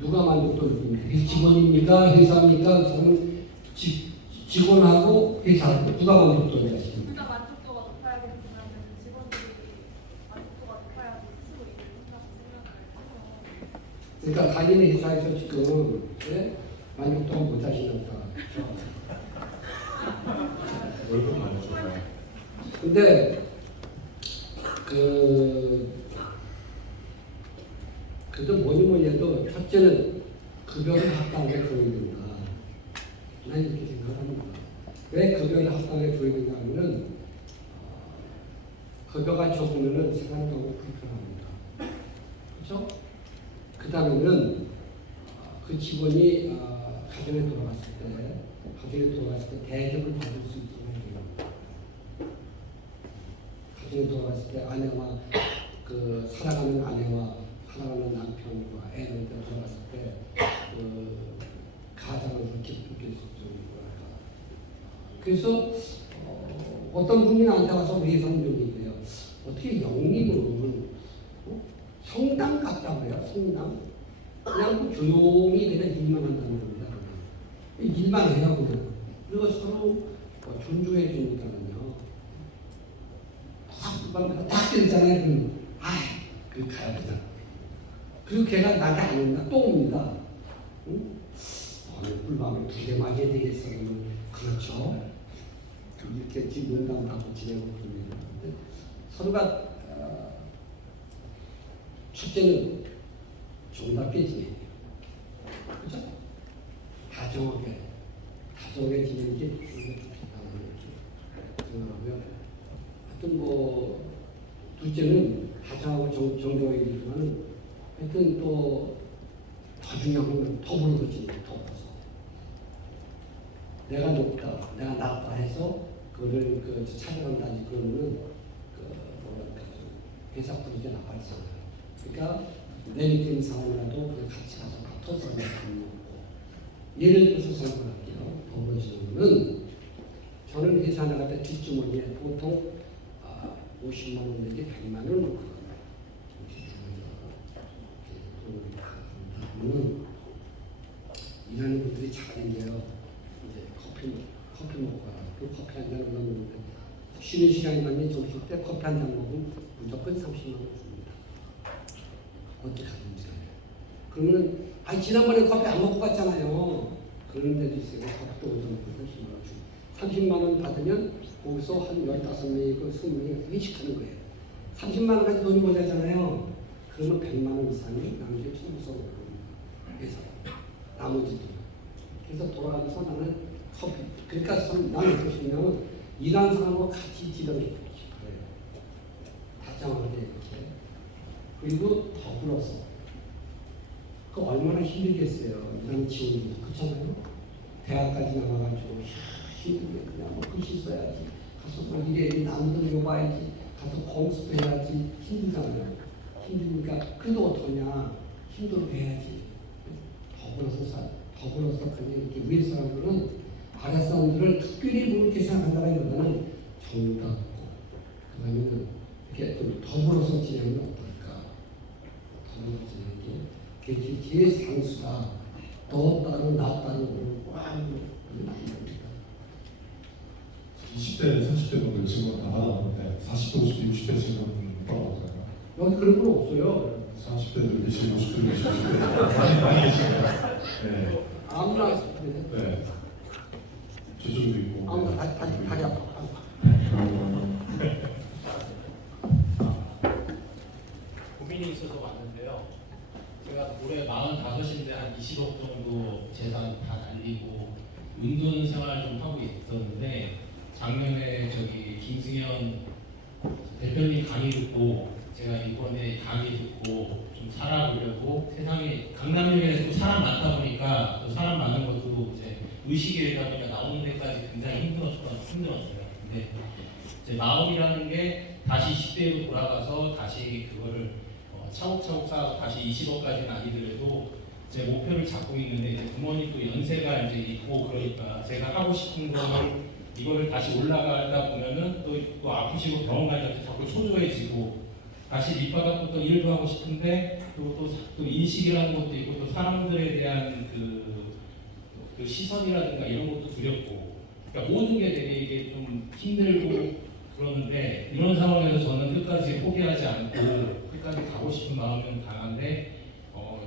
누가 만족도를 느낍니까? 직원입니까? 회사입니까? 저는 직원하고 회사하고 누가 만족도를 느끼십니까? 둘 다 만족도가 높아야겠지만 직원들이 만족도가 높아야지 스스로 일을 한다고 생각을 해서 그러니까 다니는 회사에서 지금 만족도가 못 하시니까. 월급 많이 줘요. 근데 그래도 뭐니 해도 첫째는 급여를 합당하게 줘야 된다. 난 이렇게 생각합니다. 왜 급여를 합당하게 줘야 되냐 하면은 급여가 적으면은 생활이 너무 불편합니다. 그렇죠? 그 다음에는 그 직원이 가정에 돌아갔을 때 대접을 받을 수 있도록 해요. 가정에 돌아갔을 때 아내와 사랑하는 아내와 사랑하는 남편과 애들한테 돌아갔을 때 가장을 기쁘게 해줄 정도랄까. 그래서 어떤 분이 나한테 와서 우리 성경이래요. 어떻게 영림은 성당 같다고 해요. 성당. 그냥 조용히 그냥 일만 한다는 겁니다. 일만 해요 그냥. 그리고 서로 존중해 주니까는요. 딱 들잖아요. 그러면 그 가야 되잖아. 그리고 걔가 나한테 안 온다. 또 옵니다. 응? 오늘 꿀밤을 2개 맞아야 되겠어. 그렇죠. 이렇게 지금 농담하고 지내고 그러면 서로가 첫째는 정답게 지내야 돼요. 그죠? 다정하게 지내는 게 좋겠다는 이렇게 생각하고요. 하여튼 둘째는 다정하고 정정하게 지내지만은 하여튼 또 더 중요한 건 더불어서 지내고 더불어서. 내가 높다, 내가 낮다 해서 그거를 찾아간다니 그러면은 회사 분위기가 나빠지잖아요. 그러니까 내 밑에 있는 사람이라도 그냥 같이 가서 붙어서 그냥 먹고. 예를 들어서 생각할게요. 더불어지는 거는 저는 회사 나갈 때 뒷주머니에 보통 50만 원 내지 100만 원 넣고 그러면 일하는 분들이 잘인데요. 이제 커피 먹고 가라. 그 커피 한 잔을 넣는데 쉬는 시간이면 점심 때 커피 한 잔 먹으면 무조건 30만 원 줍니다. 어떻게 하든지 간에. 그러면 지난번에 커피 안 먹고 갔잖아요. 그런 데도 있어요. 커피도 얻어 먹고 30만 원 주고. 30만 원 받으면 거기서 한 15명이 20명이 회식하는 거예요. 30만 원까지 돈이 모자잖아요. 그러면 100만 원 이상이 나중에 청소를 합니다. 그래서 나머지도. 그래서 돌아가면서 나는 커피. 그러니까 나는 어떻게 싶냐면 일하는 사람하고 같이 지내고 싶어요. 다정하게 이렇게. 그리고 더불어서. 그 얼마나 힘들겠어요. 일하는 지원이. 그렇잖아요. 대학까지 나가가지고 힘들게 그냥 글씨 써야지. 가서 이래 남들 욕봐야지. 가서 공습해야지. 힘들잖아요. 힘드니까 그래도 어떡하냐. 힘들게 해야지. 더불어서 그냥 이렇게 위에 사람들은 아래 사람들을 특별히 그렇게 생각한다기보다는 정답고 그다음에는 이렇게 좀 더불어서 지내면 어떨까? 더불어서 지내는 게 뒤에 상수가 너 따르고 나 따르고 꽉 나옵니다. 20대, 30대 분들 질문 다 받아봤는데 40대, 50대, 60대 질문 뭐라고 하잖아요. 여기 그런 건 없어요. 40대들 계시고 50대들 계시고 많이 계시네요. 네. 아무나 있어요. 네. 저쪽에도 있고. 아무나 다리 아파. 고민이 있어서 왔는데요. 제가 올해 45인데 한 20억 정도 재산 다 날리고 은둔 생활 좀 하고 있었는데 작년에 저기 김승현 대표님 강의 듣고 제가 이번에 강의 듣고 좀 살아보려고 세상에 강남역에서 또 사람 많다 보니까 또 사람 많은 것도 이제 의식이다 보니까 나오는 데까지 굉장히 힘들었어요. 근데 제 마음이라는 게 다시 10대로 돌아가서 다시 그거를 차곡차곡 쌓아서 다시 20억까지는 아니더라도 제 목표를 잡고 있는데 이제 부모님도 연세가 이제 있고 그러니까 제가 하고 싶은 거를 이거를 다시 올라가다 보면은 또 아프시고 병원 가니까 자꾸 초조해지고 다시 밑바닥부터 일도 하고 싶은데 또 인식이라는 것도 있고 또 사람들에 대한 그 시선이라든가 이런 것도 두렵고 그러니까 모든 게 되게 이게 좀 힘들고 그러는데 이런 상황에서 저는 끝까지 포기하지 않고 끝까지 가고 싶은 마음은 강한데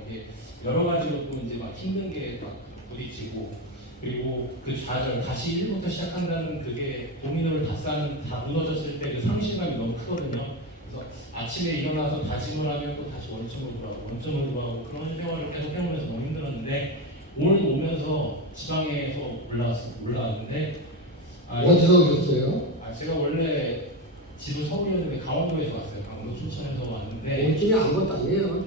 이게 여러 가지로 또 이제 막 힘든 게 막 부딪히고 그리고 그 좌절 다시 1부터 시작한다는 그게 도미노를 다 무너졌을 때 그 상실감이 너무 크거든요. 그래서 아침에 일어나서 다짐을 하면 또 다시 원점으로 돌아가고 그런 생활을 계속 해오면서 너무 힘들었는데 오늘 오면서 지방에서 올라왔는데 어디서 오셨어요? 제가 원래 집은 서울이었는데 강원도에서 왔어요. 강원도 춘천에서 왔는데 오진이 아무것도 아니에요.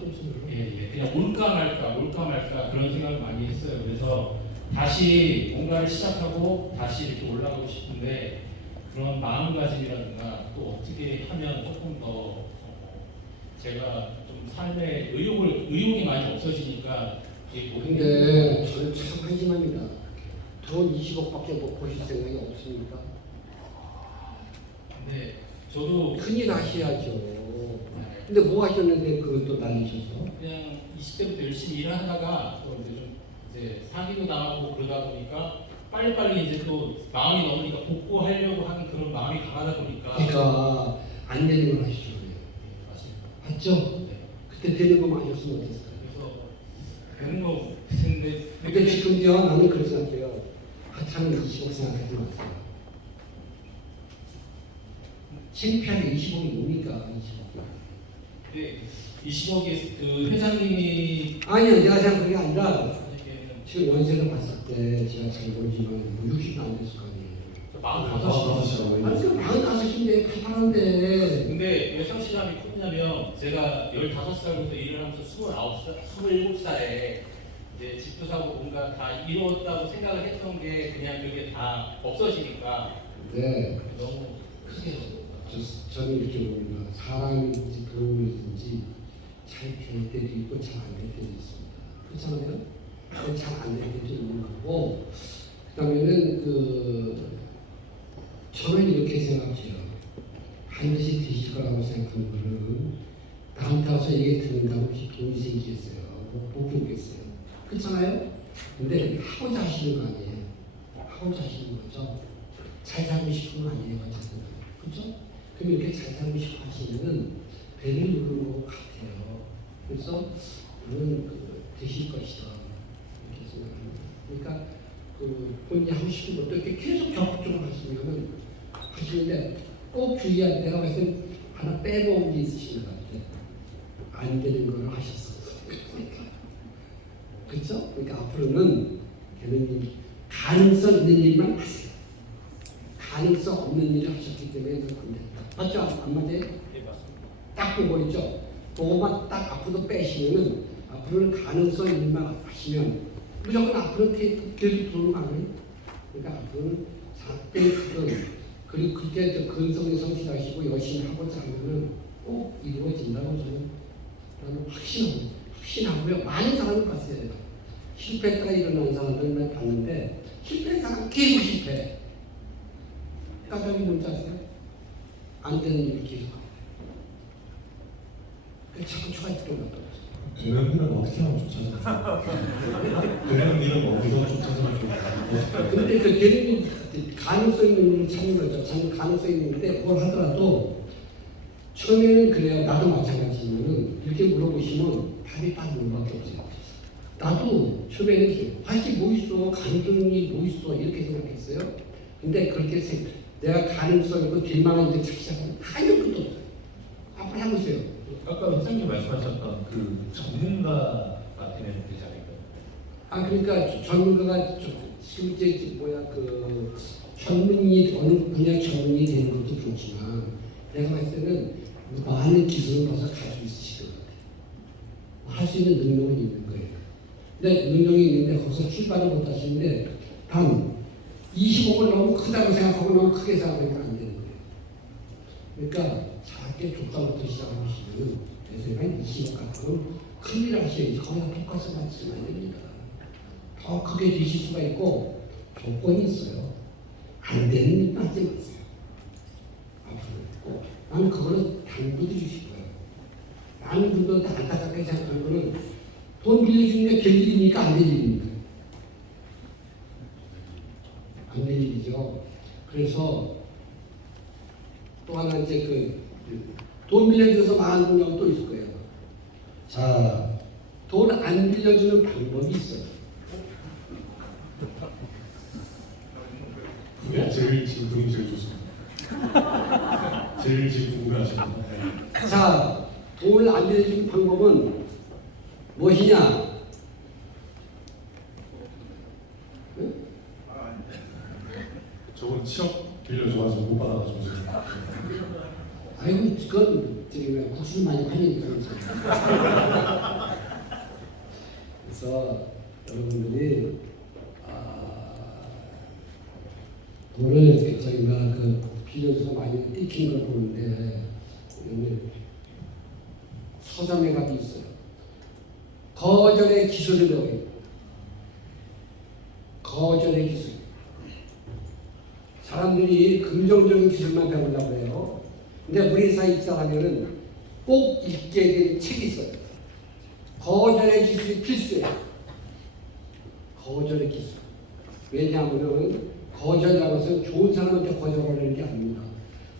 예, 그냥 올까 말까 그런 생각을 많이 했어요. 그래서 다시 뭔가를 시작하고 다시 이렇게 올라가고 싶은데 그런 마음가짐이라든가 또 어떻게 하면 조금 더 제가 좀 삶에 의욕이 많이 없어지니까 근데 저는 참 한심합니다. 돈 20억밖에 못 보실 생각이 없습니까? 근데 저도 큰일 하셔야죠. 근데 뭐 하셨는데 그것도 날리셔서? 그냥 20대부터 열심히 일을 하다가 또 이제 사기도 당하고 그러다 보니까 빨리빨리 이제 또 마음이 넘으니까 복구하려고 하는 그런 마음이 강하다 보니까 그러니까 안 되는 걸 하시죠. 맞습니다. 맞죠? 네. 그때 되는 거 맞았으면 어땠을까요? 그래서 되는 거 같은데 근데 지금요 나는 그렇게 생각해요. 하찮은 20억 생각하지 마세요. 창피하게 20억이 뭡니까? 20억. 네, 20억이 그 회장님이 아니요, 내가 생각한 게 아니라 하시기에는 지금 연세를 봤을 때 제가 잘 모르지만 뭐 60도 안 됐을 거 아니에요. 45시. 아니 그 45인데 가만한데. 근데 왜 상실감이 크냐면 제가 15살부터 일을 하면서 27살에 이제 집도 사고 뭔가 다 이루었다고 생각을 했던 게 그냥 그게 다 없어지니까 네. 너무 크게 저는 이렇게 봅니다. 사람이든지 그룹이든지 잘 될 때도 있고 잘 안 될 때도 있습니다. 그렇잖아요? 잘 안 될 때도 있는 거고 그다음에는 저는 이렇게 생각해요. 반드시 되실 거라고 생각하는 거는 나한테 와서 얘기 듣는다고 돈이 생기겠어요. 못 보겠어요. 그렇잖아요? 근데 하고자 하시는 거 아니에요. 하고자 하시는 거죠. 잘 살고 싶은 거 아니에요. 그렇죠? 그럼 이렇게 잘 살고 싶어 하시면은 배를 누르는 것 같아요. 그래서 저는 되실 것이다. 이렇게 생각합니다. 그러니까 본인이 하고 싶은 것도 이렇게 계속 적극적으로 하시는데 꼭 주의할 때가 봤을 때 하나 빼먹은 게 있으신 것 같아요. 안 되는 걸 하셨어요. 그렇죠? 그러니까 앞으로는 되는 일, 가능성 있는 일만 하세요. 가능성 없는 일을 하셨기 때문에 안 된다. 맞죠? 안 맞아요? 네, 맞습니다. 딱 보고 있죠? 그거만 딱 앞으로 빼시면은 앞으로는 가능성 있는 일만 하시면 무조건 앞으로 계속 들어오는 거 아니에요? 그러니까 앞으로는 작게 크든 그리고 그렇게 근성이 성실하시고 열심히 하고자 하면은 꼭 이루어진다고 저는 확신하고요. 많은 사람을 봤어요. 실패했다가 일어나는 사람들만 봤는데 실패한 사람 계속 실패. 까닭이 뭔지 아세요? 안 되는 일을 계속 하고 그래서 자꾸 초가있던 것 같아요. 되는 일은 어떻게 하면 좀 찾아요? 되는 일은 어디서 좀 찾아면 좀 근데 그 되는 일, 가능성 있는 일을 찾는 거죠. 가능성 있는데 그걸 하더라도 처음에는 그래요. 나도 마찬가지지만은 이렇게 물어보시면 답이 딱 물어밖에 없어요. 나도 처음에는 할게 뭐 있어, 가능성이 뭐 있어 이렇게 생각했어요. 근데 그렇게 내가 가능성 있고 길만한 데 찾기 시작하면 하는 것도 없어요. 앞으로 해보세요. 아까 회장님 말씀하셨던 그 전문가가 되면 되지 않을까요? 아 그러니까 전문가가 지금 이제 뭐야 그 전문이 어느 분야 전문이 되는 것도 좋지만 내가 봤을 때는 많은 기술을 벌써 가지고 있으실 것 같아요. 할 수 있는 능력은 있는 거예요. 근데 능력이 있는데 거기서 출발을 못 하시는데 단 25을 너무 크다고 생각하고 너무 크게 생각하니까 안 되는 거예요. 그러니까 작게 족사부터 시작하시면 대세가 20억 같으면 큰일 하셔야지. 거기다 포커스 맞추면 안 됩니다. 더 크게 되실 수가 있고 조건이 있어요. 안 되는 일도 하지 마세요. 앞으로. 나는 그거는 당부드리실 거예요. 많은 분들한테 안타깝게 생각하는 거는 돈 빌려주는 게 될 일입니까? 안 될 일입니까? 안 될 일이죠. 그래서 또 하나 이제 돈 빌려줘서 망하는 분야가 또 있을 거예요. 자, 돈 안 빌려주는 방법이 있어요. 네, 제일 지금 그림이 제일 좋습니다. 제일 지금 궁금해하십니다. 자, 돈을 안 빌려주는 방법은 무엇이냐? 응? 저건 7억 빌려줘가지고 못 받아가지고 지금. 아이고, 그건 저기 국수를 많이 파니까 그래서 여러분들이 돈을 저희가 빌려줘서 많이 띠킨 걸 보는데 서점에 가도 있어요. 거절의 기술을 배워요. 거절의 기술. 사람들이 긍정적인 기술만 배우려고 해요. 근데 우리 사회 입사하면은 꼭 읽게 되는 책이 있어요. 거절의 기술이 필수예요. 거절의 기술. 왜냐하면 거절이라는 것은 좋은 사람한테 거절하는 게 아닙니다.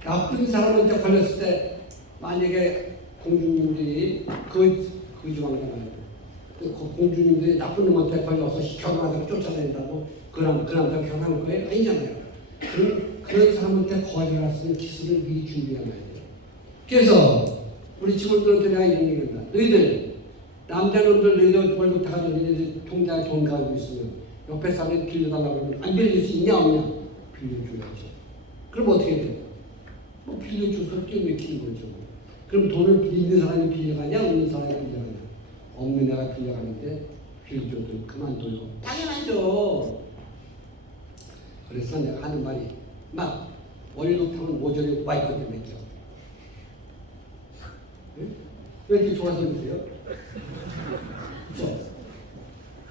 나쁜 사람한테 걸렸을 때 만약에 공주님들이 주왕잖아요. 그 공주님들이 나쁜 놈한테 걸려서 결혼하자고 쫓아낸다고 그 남자 결혼할 거예요? 아니잖아요. 그런 사람한테 거절할 수 있는 기술을 미리 준비해야 돼요. 그래서 우리 직원들한테 내가 이런 얘기합니다. 너희들 남자놈들 너희들 월급 다 가지고 너희들 통장에 돈 가지고 있으면 옆에 사람이 빌려달라고 하면 안 빌릴 수 있냐 없냐? 빌려줘야죠. 그럼 어떻게 돼요? 뭐 빌려줘서 뛰어맥히는 거죠. 그럼 돈을 있는 사람이 빌려가냐 없는 사람이 빌려가냐? 없는 애가 빌려가는데 빌려줘도 그만둬요. 당연하죠. 그래서 내가 하는 말이 막 월급 타면 모조리 와이프한테 맡겨. 응? 왜 이렇게 좋아서 그러세요? 그렇죠?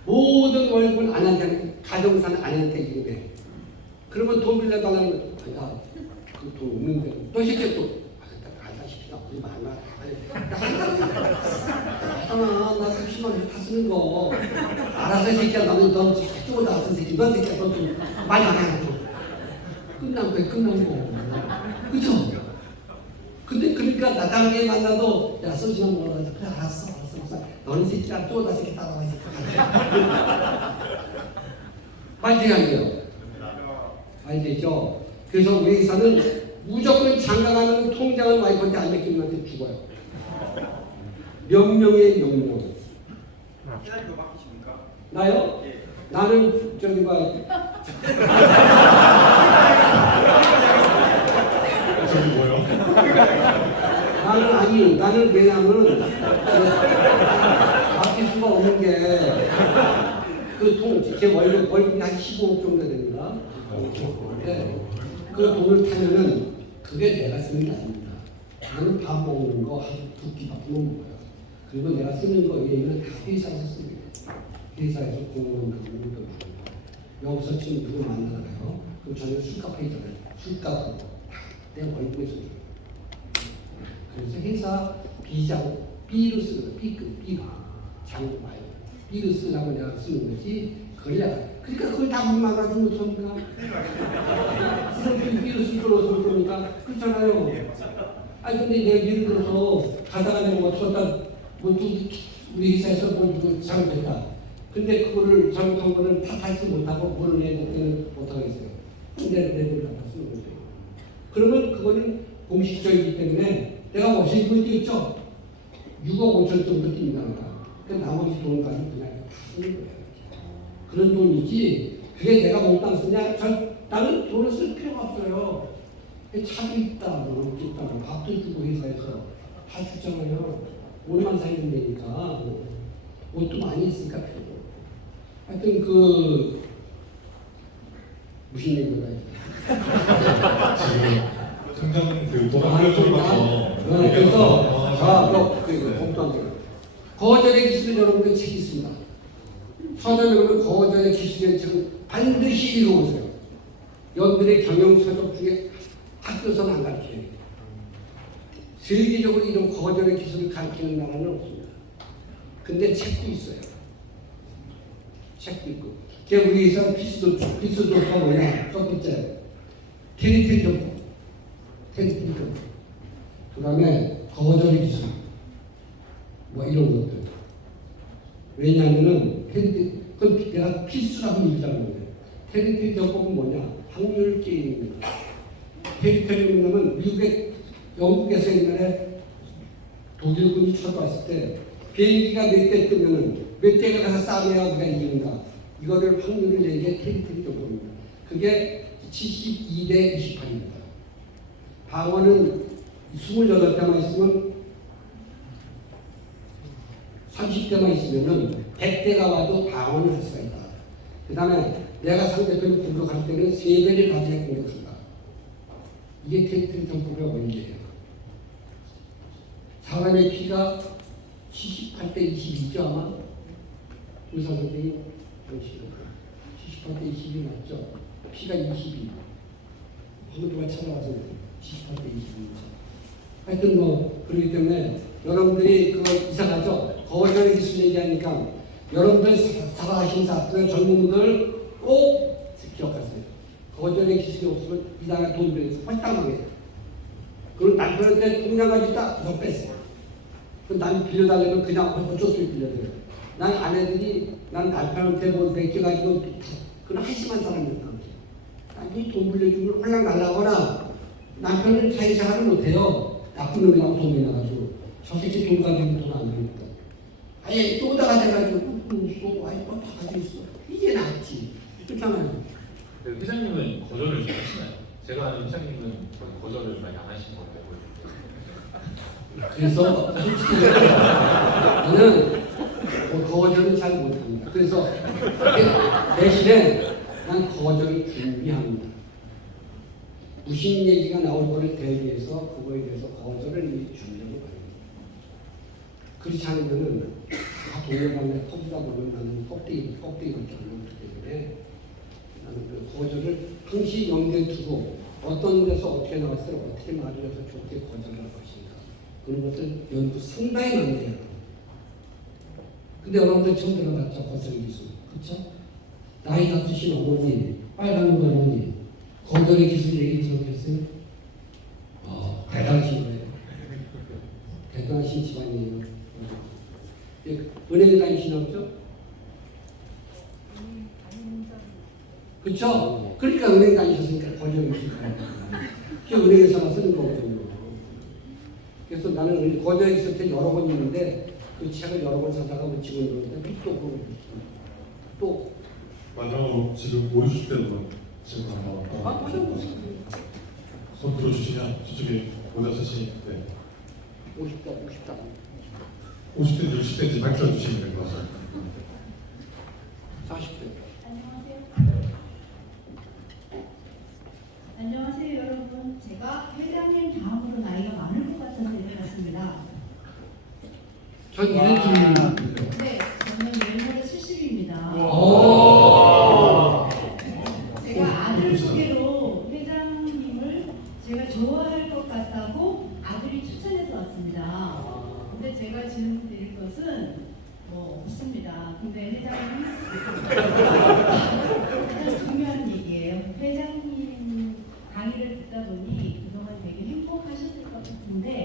모든 월급은 아내한테, 가정사는 아내한테 이름해. 그러면 돈 빌려달라는 거, 야, 그 돈 없는데, 너 새끼 또, 알다시피 나 어디 많아. 하나, 나 30만 원 다 쓰는 거. 알아서 이 새끼야, 넌 쪼고 나왔은 새끼, 넌 새끼야, 넌 좀 많이 안 하고. 끝난 거야, 끝난 거. 그죠? 근데 그러니까 나당하게 만나도, 야, 소주나 먹으러 가자. 그래, 알았어. 너는 새끼야, 쪼고 나 새끼 따라와, 이 새끼. 빨리 안 돼요. 알겠죠? 그래서 우리 의사는 무조건 장가가는 통장을 와이프한테 안 맡기면 한테 죽어요. 명령의 명령. 기다리고 맡기십니까? 나요? 예. 나는 저기 봐. 저기 뭐요? 나는 왜냐하면 맡길 수가 없는 게 제 월급이 한 15억 정도 됩니다. 네. 그 돈을 타면은 그게 내가 쓰는 게 아닙니다. 나는 밥 먹는 거 한 2끼밖에 못 먹어요. 그리고 내가 쓰는 거 외에는 다 회사에서 씁니다. 회사에서 공무원 근무도 많고 여기서 지금 누구 만나잖아요. 그럼 저는 술값 있잖아요. 술값 내 월급에서 줘요. 그래서 회사 비장 B로 쓰는 거, B로 장 말고 B로 쓰라고 내가 쓰는 거지. 그러니까 그걸 다 막아주면 어떡합니까? B로 쓸 거로 쓸 겁니까? 그렇잖아요. 아니 근데 내가 예를 들어서 가다가 내가 어쩌다 뭐 우리 회사에서 뭐 잘못했다. 근데 그거를 잘못한 거는 탓하지 못하고 그걸 내 목표는 못하겠어요. 근데 내를 갖다 쓰는 거죠. 그러면 그거는 공식적이기 때문에 내가 멋있는 거 있죠? 6억 5천 정도 뜁니다. 그 나머지 돈 가지고 그냥 다 쓰는 거예요. 그런 돈이지 그게 내가 몽땅 쓰냐? 나는 돈을 쓸 필요가 없어요. 차도 있다, 뭐 있다, 밥도 주고 회사에서 다 주잖아요. 옷만 사면 되니까 옷도 많이 있으니까 필요고. 하여튼 그 무슨 얘기가 지금 당장 그 도박 흘려주는 것도 그래서 복도한테 거절의 기술을 여러분들 책이 있습니다. 서점에 거절의 기술의 책은 반드시 읽어보세요. 여러분들의 경영서적 중에 학교에서는 안 가르쳐요. 세계적으로 이런 거절의 기술을 가르치는 나라는 없습니다. 근데 책도 있어요. 책도 있고. 우리 회사 필수도가 뭐냐? 첫 번째, 테리토리 정보. 테리토리 정보. 그 다음에 거절의 기술. 뭐 이런 것들. 왜냐하면은, 그건 내가 필수라고 얘기하는 거예요. 테리토리 정보는 뭐냐? 확률 게임입니다. 테리토리 뭐냐면 미국의 영국에서 옛날에 독일군이 쳐들어왔을 때 비행기가 몇 대 뜨면은 몇 대가 가서 싸매야 우리가 이기는가. 이거를 확률을 내는 게 테리토리 정보입니다. 그게 72대 28입니다. 방어는 28대만 있으면 30대만 있으면은 100대가 와도 방어는 할 수가 있다. 그 다음에 내가 상대편을 공격할 때는 3배를 가지고 공격한다. 이게 테리토리 정보의 원리예요. 사람의 피가 78대 22죠 아마? 의사 선생님 당신은 78대 22 맞죠? 피가 22. 한번 누가 찾아와서 78대 22죠. 하여튼 뭐 그렇기 때문에 여러분들이 그거 이상하죠? 거절의 기술 얘기하니까 여러분들 살아가신 사람들 젊은 분들 꼭 기억하세요. 거절의 기술이 없으면 이 나라에 돈 들여서 홀딱망해요. 그리고 남편한테 통장까지 너 뺐어. 그럼 난 빌려달라면 그냥 어쩔 수 없이 빌려줘요. 난 아내들이 난 남편한테 뭘 맡겨가지고 그런 한심한 사람이었다. 남편이 돈 빌려준 걸 홀랑 날라거나 남편은 사회생활을 못해요. 나쁜 놈이라고 돈이 나가지고 저 새끼 돈 가지고 돈 안 되니까. 아예 또 나가져가지고 또 아이 다 가지고 있어. 이게 낫지. 그렇잖아요. 회장님은 거절을 좀 하시나요? 제가 아는 회장님은 거의 거절을 많이 안 하시는 것 같아요. 그래서 솔직히 나는 거절은 잘 못합니다. 그래서 대신에 난 거절을 준비합니다. 무슨 얘기가 나올 거를 대비해서 그거에 대해서 거절을 미리 준비하고 말입니다. 그렇지 않으면은 다 동네방네 터지다 보면 나는 껍데기밖에 안 남기 때문에 나는 그 거절을 항시 염두에 두고 어떤 데서 어떻게 나왔을 때 어떻게 말을 해서 좋게 거절할 것인가 그런 것들 연구 상당히 많이 해요. 근데 여러분들 처음 들어봤죠? 거절 기술. 그렇죠? 나이 다 드신 어머니, 빨간 눈 어머니 거절의 기술 얘기 들어보셨어요? 대단하신 거예요. 대단하신 집안이에요. 은행 다니시나 보죠? 그렇죠? 그러니까 은행 다니셨으니까 거절의 기술 그 은행에서만 쓰는 거거든요. 그래서 나는 거절의 기술 때 여러 번 있는데 그 책을 여러 번 사다가 뭐 직원들한테 또 마지막으로 지금 5, 60대도 지금 한번 손 들어주시면 저쪽에 모자 쓰시 50대 50대, 60대인지 밝혀주시면 될 것 같습니다. 40대. 안녕하세요 여러분. 제가 회장님 다음으로 나이가 많을 것 같아서 일어났습니다. 전 이런 질문입니다. 네, 저는 내년에 70입니다. 제가 아들 소개로 회장님을 제가 좋아할 것 같다고 아들이 추천해서 왔습니다. 근데 제가 질문 드릴 것은 뭐 없습니다. 근데 회장님 가장 중요한 얘기예요. 회장님 강의를 듣다 보니 그동안 되게 행복하셨을 것 같은데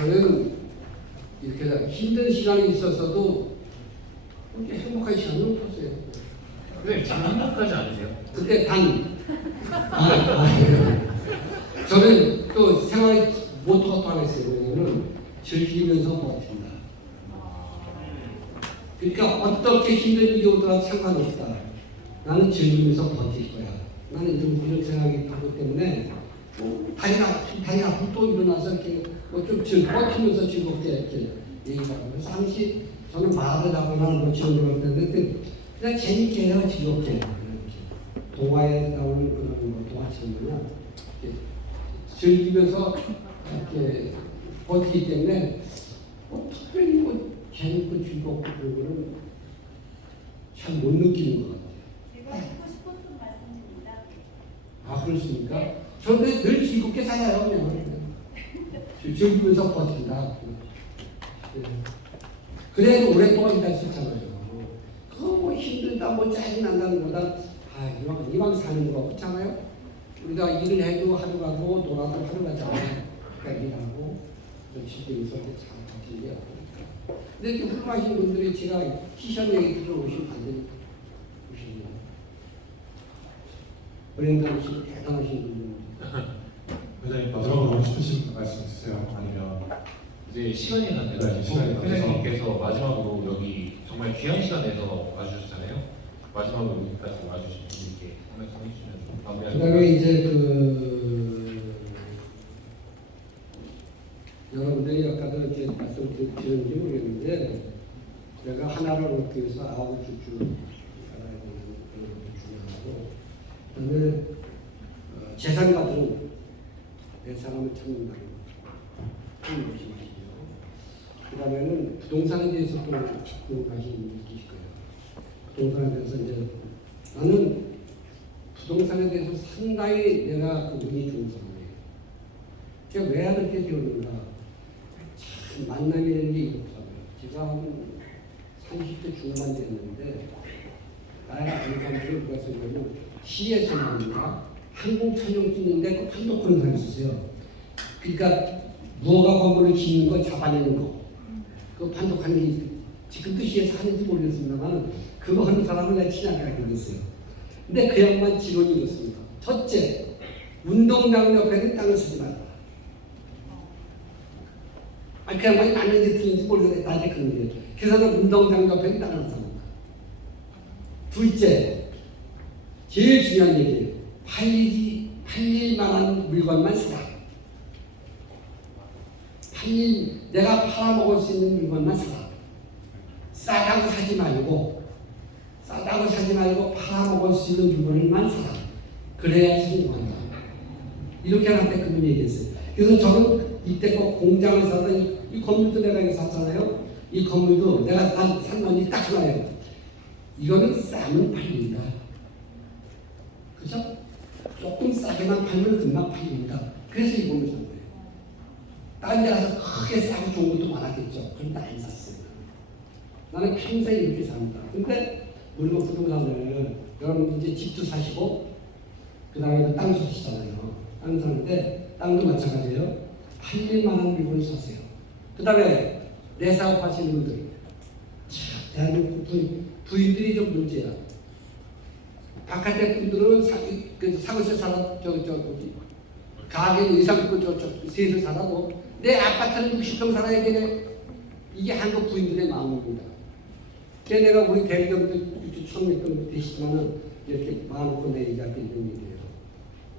저는 이렇게 힘든 시간이 있어서도 그렇게 행복한 시간은 없었어요. 선생님 지금 행복하지 않으세요? 그때 저는 또 생활의 모토가 또 하나 있어요. 뭐냐면 즐기면서 버틴다. 그러니까 어떻게 힘든 일이 오더라도 상관없다. 나는 즐기면서 버틸 거야. 나는 이런 생각이 들기 때문에 다리가 아프면 또 일어나서 이렇게 뭐좀 버티면서 즐겁게 이렇게 얘기하고. 그래서 항시 저는 말을 하거나 뭐 지원을 할 때는 그냥 재밌게 해요. 즐겁게. 동화에 나오는 그런 뭐 동화처럼요. 즐기면서 이렇게 버티기 때문에 특별히 뭐 재밌고 즐겁고 그런 거는 잘 못 느끼는 것 같아요. 제가 듣고 싶었던 말씀입니다. 아, 그렇습니까? 저는 늘 즐겁게 살아요. 그냥. 즐기면서 버틴다. 네. 그래도 오랫동안 일할 수 있잖아요. 그거 뭐 힘들다, 뭐 짜증난다는 것보다 이왕 사는 거 그렇잖아요. 우리가 일을 해도 하루 가고 놀아도 하루 가잖아요. 그러니까 일하고 즐기면서 잘 버티게 하고. 근데 이렇게 훌륭하신 분들이 제가 시션 얘기 들어오시면 안 되는 분이에요. 브랜드 씨 대단하신 분입니다. 회장님 마지막으로 하고 싶으신 말씀 있으세요? 아니면 이제 시간이 다 돼가지고 회장님께서 마지막으로 여기 정말 귀한 시간 내서 와주셨잖아요. 마지막으로 여기까지 와주신 분들께 한 말씀 해주시면 마무리하겠습니다. 그다음에 이제 여러분들이 아까도 이렇게 말씀드렸는지 모르겠는데 내가 하나를 얻기 위해서 9줄 살아야 되는 그런 것도 중요하고 그다음에 재산 가지고 내 사람을 찾는다는 것이 말이죠. 그 다음에는 부동산에 대해서 또 궁금하신 분이 계실 거예요. 부동산에 대해서 이제 나는 부동산에 대해서 상당히 내가 운이 좋은 사람이에요. 제가 왜 그렇게 되었는가? 참 만남이라는 게 이렇더라고요. 제가 한 30대 중반 됐는데 나이가 아는 사람들이 누가 쓰냐면 시에서 나옵니다. 항공촬영 찍는데 그 판독 그런 사람이 있었어요. 그러니까 무허가 광고를 짓는 거 잡아내는 거. 그 판독하는 게 지금도 시에서 하는지 모르겠습니다만 그거 하는 사람은 내가 친하게 알고 있어요. 근데 그 양반 지론이 이렇습니다. 첫째, 운동장 옆에는 땅을 쓰지 말라. 그 양반이 맞는지 틀린지 모르겠는데 나한테 그런 거예요. 그래서 운동장 옆에는 땅을 씁니다. 둘째, 제일 중요한 얘기예요. 팔릴 만한 물건만 사라. 내가 팔아먹을 수 있는 물건만 사라. 싸다고 사지 말고 팔아먹을 수 있는 물건만 사라. 그래야 성공한다. 이렇게 나한테 그분 얘기했어요. 그래서 저는 이때껏 공장을 사던 이 건물도 내가 이거 샀잖아요. 이 건물도 내가 산 건이 딱 하나예요. 이거는 싸면 팔린다. 그죠? 조금 싸게만 팔면 금방 팔립니다. 그래서 이 건물 산 거예요. 다른 데 가서 크게 싸고 좋은 것도 많았겠죠. 그런데 안 샀어요. 나는 평생 이렇게 삽니다. 근데 우리가 부동산을 여러분 이제 집도 사시고 그 다음에 땅도 사시잖아요. 땅 사는데 땅도 마찬가지예요. 팔릴 만한 물건을 사세요. 그 다음에 내 사업 하시는 분들 대한민국 부인들이 좀 문제야. 바깥에 분들은 사무실 살아 가게 의상 세에서 살아도 내 아파트는 60평 살아야 되네. 이게 한국 부인들의 마음입니다. 그래서 내가 우리 대리점들 처음 했던 되시지만은 이렇게 마음먹고 내 얘기할 때 있는 얘기예요.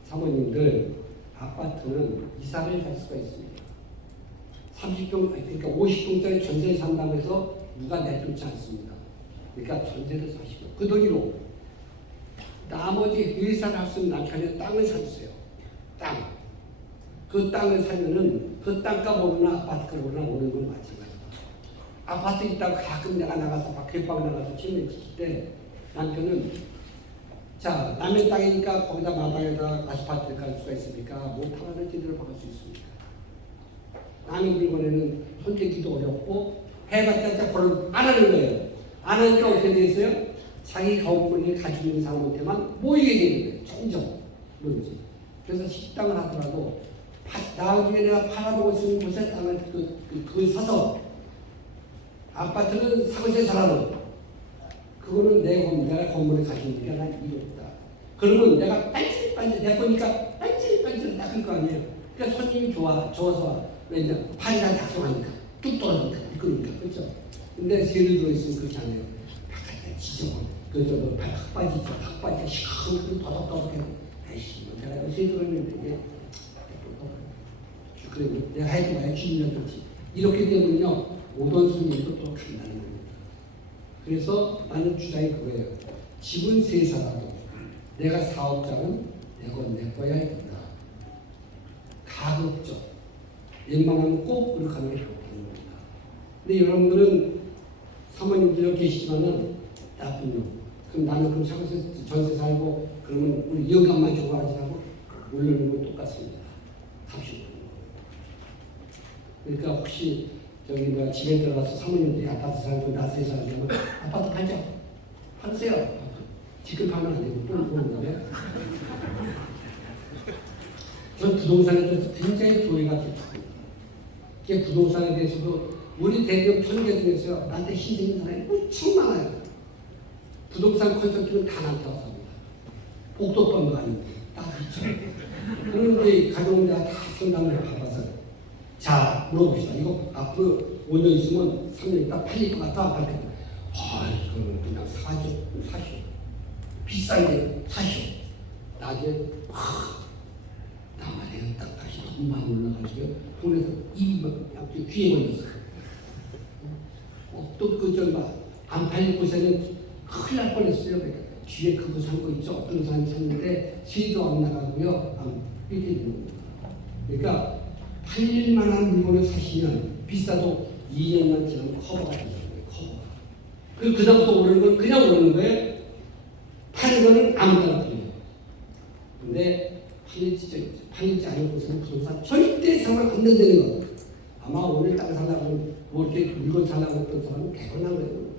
사모님들 아파트는 이사를 갈 수가 있습니다. 30평 그러니까 50평짜리 전세에 산다고 해서 누가 내쫓지 않습니다. 그러니까 전세를 사시고 그 돈으로 나머지 회사를 할 수 있는 남편의 땅을 사주세요. 땅. 그 땅을 사면은 그 땅값 오르나 아파트값 오르나 오르는 건 마찬가지다. 아파트 있다고 가끔 내가 나가서 밖에방 나가서 침을 지킬 때 남편은 자 남의 땅이니까 거기다 마당에다 아스팔트를 깔 수가 있습니까? 못 하나를 제대로 박을 수 있습니까? 남의 물건에는 손대기도 어렵고 해봤자 벌을 안 하는 거예요. 안 하니까 어떻게 되겠어요? 자기 가옥분을 가지고 있는 사람한테만 모이게 되는 거예요. 점점. 그러지. 그래서 식당을 하더라도 나중에 내가 팔아먹을 수 있는 곳에 땅을 그걸 사서 아파트는 사고세 살아도 그거는 내가 건물에 가지니까 난 이유 없다. 그러면 내가 반질반질 내 거니까 반질반질 닦을 거 아니에요. 그러니까 손님이 좋아서 왜냐 판이랑 작성하니까 뚝 떨어지니까 이끌으니까 그렇죠. 근데 세를 들어있으면 그렇지 않아요. 바깥에 지저분 그저 팍 빠지죠. 팍 빠지고 시커멓게 더덕더덕해요. 아이씨 내가 세를 들어있는데 이게 그래 내가 해도 봐야 주인이 좋지. 이렇게 되면요 오던 손님도 또 간다는 겁니다. 그래서 나는 주장이 그거예요. 집은 세 살아도 내가 사업장은 내 거야 된다. 가급적 웬만하면 꼭 그렇게 하는 게 좋다는 겁니다. 근데 여러분들은 사모님들 계시지만은 나쁜 놈. 그럼 나는 그럼 전세 살고 그러면 우리 영감만 좋아하지 않고 올리는 건 똑같습니다. 값이 그러니까 혹시 저기 뭐 집에 들어가서 사모님들이 아파트 살고 나세 살면 아파트 팔자. 팔세요. 아파트. 지금 팔면 안 되고 또 그러는데. 전 부동산에 대해서 굉장히 조예가 깊습니다. 이게 부동산에 대해서도 우리 대기업 전개 중에서 나한테 희생인 사람이 엄청 많아요. 부동산 컨설팅은 다 나한테 와서 합니다. 복도법도 아니고 딱 있죠. 그런데 가져온 데가 다 상담을 해봐서 자 물어봅시다. 이거 앞으로 5년 있으면 3년 있다 팔릴 것 같다 할 때 이거는 그냥 사시오. 비싼데 사시오. 나중에 나만의 딱 다시 돈만 올라가지고 돈에서 입이 막 귀에 걸렸어. 또 안 팔릴 곳에는 큰일 날 뻔했어요. 그러니까 뒤에 그거 산 거 있죠. 어떤 사람이 샀는데 세도 안 나가고요. 이렇게 되는 겁니다. 그러니까 팔릴 만한 물건을 사시면 비싸도 2년만 지나면 커버가 되는 거예요. 커버가. 그리고 그 다음부터 오르는 건 그냥 오르는 거예요. 파는 거는 아무데나 팔려요. 근데 팔리지 않은 곳에는 부동산 절대 상관 안 된다는 거. 아마 오늘 땅 살라고 뭐 이렇게 물건 살라고 했던 사람은 대단한 거예요.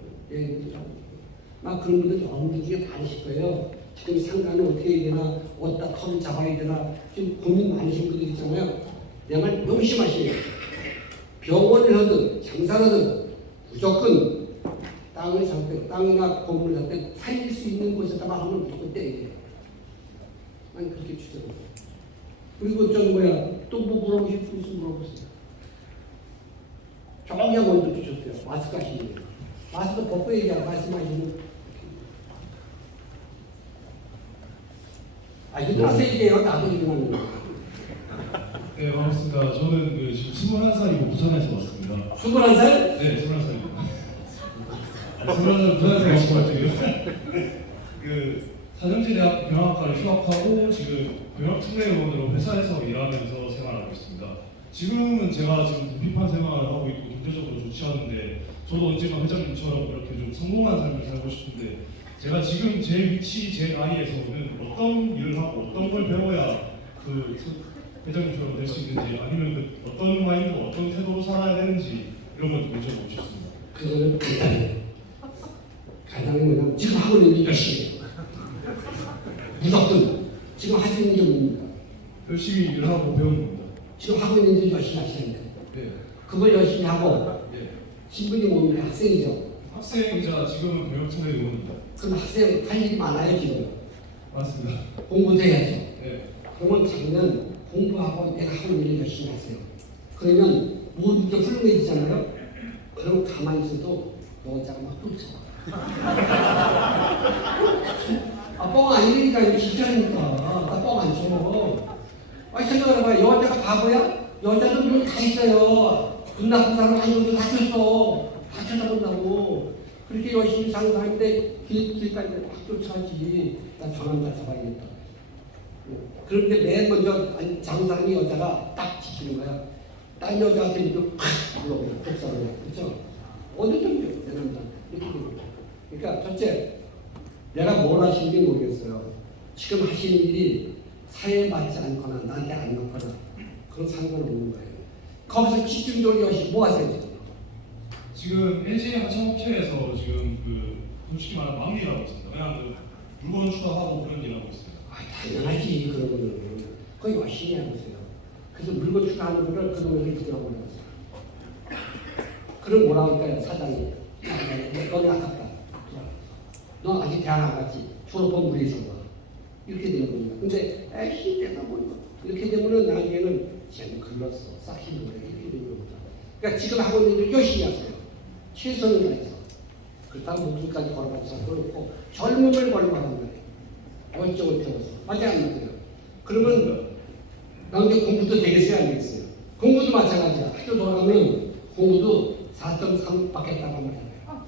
막 그런 분들 여러분들 중에 많으실 거예요. 지금 상가는 어떻게 해야 되나, 어디다 털을 잡아야 되나, 지금 고민 많으신 분들 있잖아요. 내 말 명심하시네요. 병원을 하든 장사를 하든 무조건 땅을 살 때, 땅이나 건물을 살 때 살릴 수 있는 곳에다가 하면 무조건 떼야 난 그렇게 추천해요. 그리고 또 뭐 물어보실 분 있으면 물어보세요. 저기가 먼저 주셨어요. 마스크 하시는 거. 마스크 벗고 말씀하시는 이거 와서 얘기해요. 나도 얘기하는 거. 네, 반갑습니다. 저는 지금 21살이고 부산에서 왔습니다. 21살? 네, 21살입니다. 21살 부산에서 왔고요. 사정제대학 경영학과를 휴학하고 지금 경영특례위원으로 회사에서 일하면서 생활하고 있습니다. 지금은 제가 도피판 생활을 하고 있고 경제적으로 좋지 않은데 저도 언젠가 회장님처럼 이렇게 좀 성공한 삶을 살고 싶은데 제가 지금 제 위치, 제 나이에서는 어떤 일을 하고 어떤 걸 배워야 그 회장님처럼 될 수 있는지 아니면 어떤 마인드, 어떤 태도로 살아야 되는지 이런 걸 좀 여쭤보고 싶습니다. 그거는 간단해요. 간단한 뭐냐면 지금 하고 있는 게 열심히 해요. 무조건 지금 할 수 있는 게 뭡니까? 열심히 일을 하고 배우는 겁니다. 지금 하고 있는 일 열심히 하시는데 네. 그걸 열심히 하고 네. 신분이 뭡니까? 학생이죠? 학생이자 지금은 경영특례위원입니다. 그럼 학생 할 일이 많아요 지금? 맞습니다. 공부도 해야죠. 네. 그러면 자기는 공부하고 내가 하고 있는 일 열심히 하세요. 그러면 모두 이렇게 훌륭해지잖아요. 그럼 가만히 있어도 여자가 막 쫓아와. 뻥 아니니까 이거 진짜니까. 나 뻥 안 쳐. 생각을 해봐요. 여자가 바보야? 여자는 뭐 다 있어요. 돈 나쁜 사람 아니고도 다 쳤어. 다 찾아본다고. 그렇게 열심히 사는 사람인데 길까지 막 쫓아가지. 나 저놈 다 잡아야겠다. 그런데 맨 먼저 장사하는 여자가 딱 지키는 거야. 딴 여자한테 이렇게 팍 불러버려. 독사를 해. 그렇죠? 어디든지 내 남자. 이렇게 되는 거야. 그러니까 첫째, 내가 뭘 하시는지 모르겠어요. 지금 하시는 일이 사회에 맞지 않거나 나한테 안 맞거나 그런 상관없는 거예요. 거기서 집중적으로 열심히 뭐 하세요? 지금 LG 하청업체에서 지금 솔직히 말하면 막일하고 있습니다. 그냥 물건 추가하고 그런 일 하고 있어요. 당연하지 그런 거는. 그거 열심히 하고 있어요. 그래서 물건 추가하는 거를 그동안에 부정하고 있어요. 그럼 뭐라고 할까요? 사장이. 너는 아깝다. 너 아직 대학 안 갔지? 졸업한 무리에서 봐. 이렇게 되는 겁니다. 근데 에이 내가 뭐 이거 이렇게 되면은 나중에는 쟤는 글렀어. 싹 힘들어. 이렇게 되는 겁니다. 그러니까 지금 하고 있는 일 열심히 하세요. 최선을 다해서. 그렇다고 목숨까지 걸어가서 그렇고 젊음을 걸어가는 거예요. 열정을 태워서. 맞지 않나요? 그러면 나중에 공부도 되겠어요? 안 되겠어요? 공부도 마찬가지야. 학교 돌아가면 공부도 4.3 받겠다고 한 말 해봐요.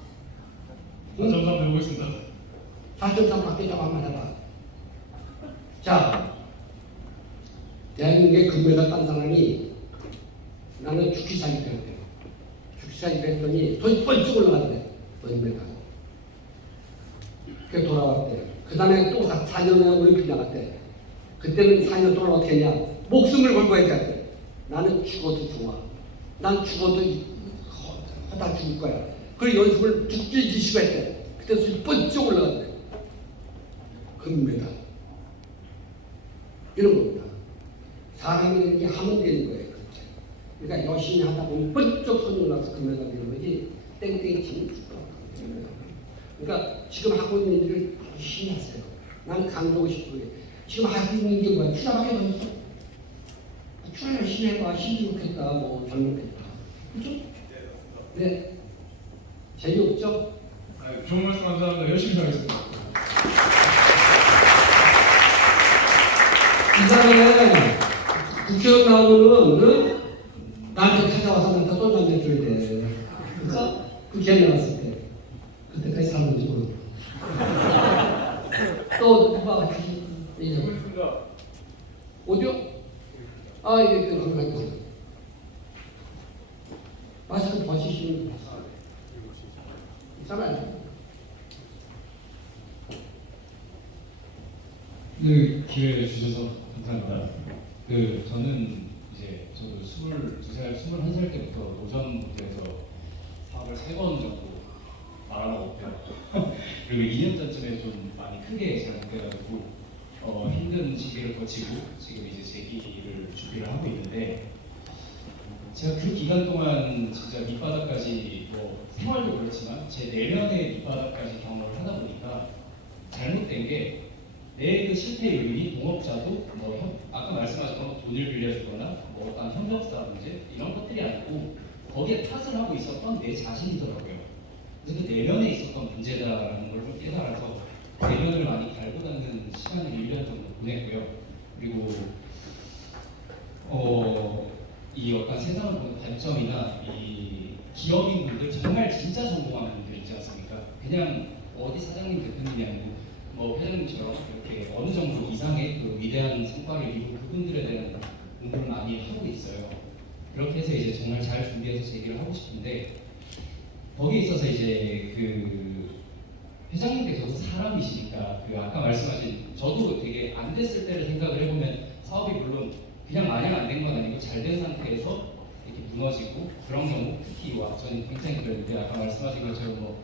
4.3 배우고 있습니다. 4.3 받겠다고 한 말 해봐. 자, 대한민국의 금메달 딴 사람이 나는 죽기사기를 했대요. 죽기사기를 했더니 돈이 뻔쩍 올라갔대. 금메달. 그게 돌아왔대. 그 다음에 또 4년 후에 올림픽 나갔대. 그때는 4년 동안 어떻게 했냐? 목숨을 걸고 했대. 나는 죽어도 좋아. 난 죽어도 하다 죽을 거야. 그리고 연습을 죽길 지시고 했대. 그때 수이 번쩍 올라갔대. 금메달. 이런 겁니다. 사람이 이렇게 하면 되는 거예요. 그렇게. 그러니까 열심히 하다 보면 번쩍 손이 올라서 금메달 되는 거지. 땡땡이 치면 죽을 거야. 그러니까 지금 하고 있는 일을 열심히 하세요. 나는 강조하고 싶은 게 지금 하고 있는 게 뭐야? 추나밖에 더 있어. 추나 열심히 해봐. 힘이 좋겠다. 뭐 잘못했다. 그죠? 네. 재미없죠? 좋은 말씀 감사합니다. 열심히 하겠습니다. 이 사람에 국회의원 나오면은 나한테 찾아와서 나한테 소주 한잔 줘야 돼. 그죠? 국회의원 나왔을 때. 그때까지 살는지 모르고. 또 누가 고맙습니다. 어디요? 아, 이게 감사합니다. 마스크 벗으시는 분 있잖아요. 네, 기회 주셔서 감사합니다. 저는 이제 저도 22살, 21살 때부터 노전 부대에서 사업을 3번 정도 말아먹었고요. 그리고 2년 전쯤에 좀 많이 크게 잘못돼가지고 힘든 시기를 거치고 지금 이제 재기를 준비를 하고 있는데 제가 그 기간 동안 진짜 밑바닥까지 뭐 생활도 그렇지만 제 내면의 밑바닥까지 경험을 하다 보니까 잘못된 게 내 그 실패 요인이 동업자도 뭐 아까 말씀하신 건 돈을 빌려주거나 뭐 어떤 협력사 문제 이런 것들이 아니고 거기에 탓을 하고 있었던 내 자신이더라고요. 그래서 그 내면에 있었던 문제다라는 걸 깨달아서 내면을 많이 갈고 닦는 시간을 1년 정도 보냈고요. 그리고 이 어떤 세상을 보는 관점이나 이 기업인분들 정말 진짜 성공한 분들 있지 않습니까? 그냥 어디 사장님 대표님이 아니고 뭐 회장님처럼 이렇게 어느 정도 이상의 그 위대한 성과를 이루고 그분들에 대한 공부를 많이 하고 있어요. 그렇게 해서 이제 정말 잘 준비해서 제기를 하고 싶은데 거기에 있어서 이제 그 회장님께서도 사람이시니까 그 아까 말씀하신 저도 되게 안 됐을 때를 생각을 해보면 사업이 물론 그냥 마냥 안 된 건 아니고 잘 된 상태에서 이렇게 무너지고 그런 경우 특히 저는 굉장히 그랬는데 아까 말씀하신 것처럼 뭐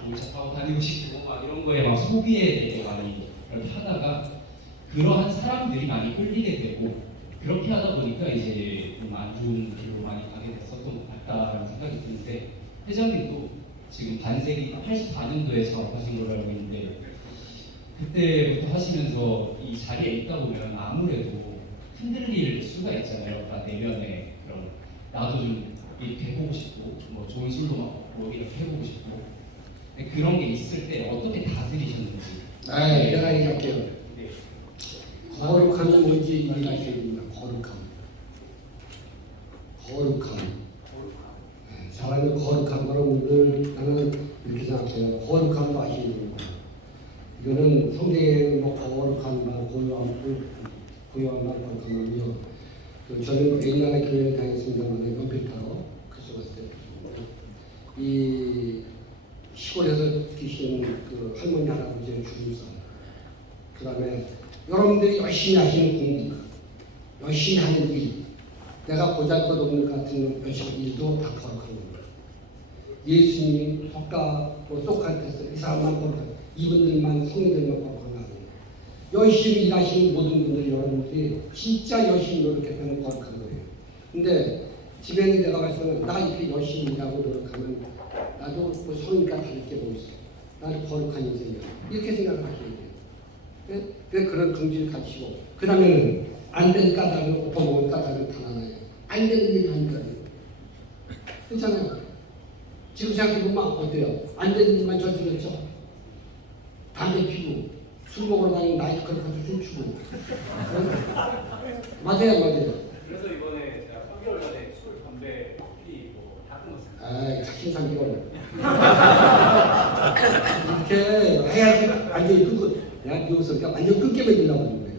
좋은 차 타고 다니고 싶고 막 이런 거에 막 소비에 되게 많이 이렇게 하다가 그러한 사람들이 많이 끌리게 되고 그렇게 하다 보니까 이제 좀 안 좋은 길로 많이 가게 됐었던 것 같다라는 생각이 드는데 회장님도 지금 반세기 84년도에 사업하신 걸로 알고 있는데 그때부터 하시면서 이 자리에 있다 보면 아무래도 흔들릴 수가 있잖아요. 다 내면에 그런 나도 좀 이렇게 해보고 싶고 뭐 좋은 술도 먹고 이렇게 해보고 싶고 그런 게 있을 때 어떻게 다스리셨는지. 내가 얘기할게요. 네. 거룩함이 뭔지 이해하셔야 됩니다. 거룩함. 사람이 거룩한 거는 늘 나는 이렇게 생각해요. 거룩함도 아시는 겁니다. 이거는 성경에 뭐 거룩한 말, 고요한 말, 거룩함은요. 저는 옛날에 교회에 다녔습니다만 연필타로 글쎄 봤을 때 이 시골에서 계신 그 할머니 할아버지의 주름살, 그 다음에 여러분들이 열심히 하시는 공부, 열심히 하는 일, 내가 보잘것없는 같은 열심히 일도 다 거룩한 겁니다. 예수님, 석가, 뭐 소크라테스 이 사람만 거룩한, 이분들만 성인들만 거룩한 거 아니에요. 열심히 일하시는 모든 분들이 여러분들이 진짜 열심히 노력했다는 거룩한 거예요. 근데 집에는 내가 봐서는 나 이렇게 열심히 일하고 노력하면 나도 뭐 성의가 다를 게 뭐 있어. 나도 거룩한 인생이야. 이렇게 생각을 하셔야 돼요. 네? 그런 긍지를 가지시고 그 다음에는 안 되는 까닭은 엎어먹은 까닭은 단 하나예요. 안 되는 일을 하는 거예요. 그렇잖아요. 지금 생각해보면 어때요? 안 되는 일만 저질렀죠. 담배 피고 술 먹으러 다니는 나이트클럽 가서 춤추고 맞아요. 그래서 이번에 제가 3개월간에 술, 담배, 커피 뭐다 끊었어요. 아이, 작심 3개월. 이렇게 해야지 완전히 끊고, 내가 미워서 완전 끊게 만들려고 하는 거예요.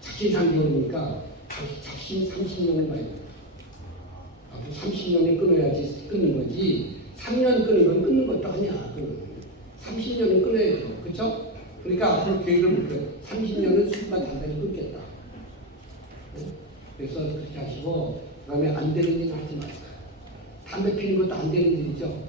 작심 3개월이니까 작심 30년을 봐야 돼요. 30년을 끊어야지 끊는 거지, 3년 끊는 건 끊는 것도 아니야. 30년은 끊어야죠. 그렇죠? 그러니까 앞으로 계획을 못해요. 30년은 술과 담배를 끊겠다. 그래서 그렇게 하시고, 그 다음에 안 되는 일 하지 마세요. 담배 피는 것도 안 되는 일이죠.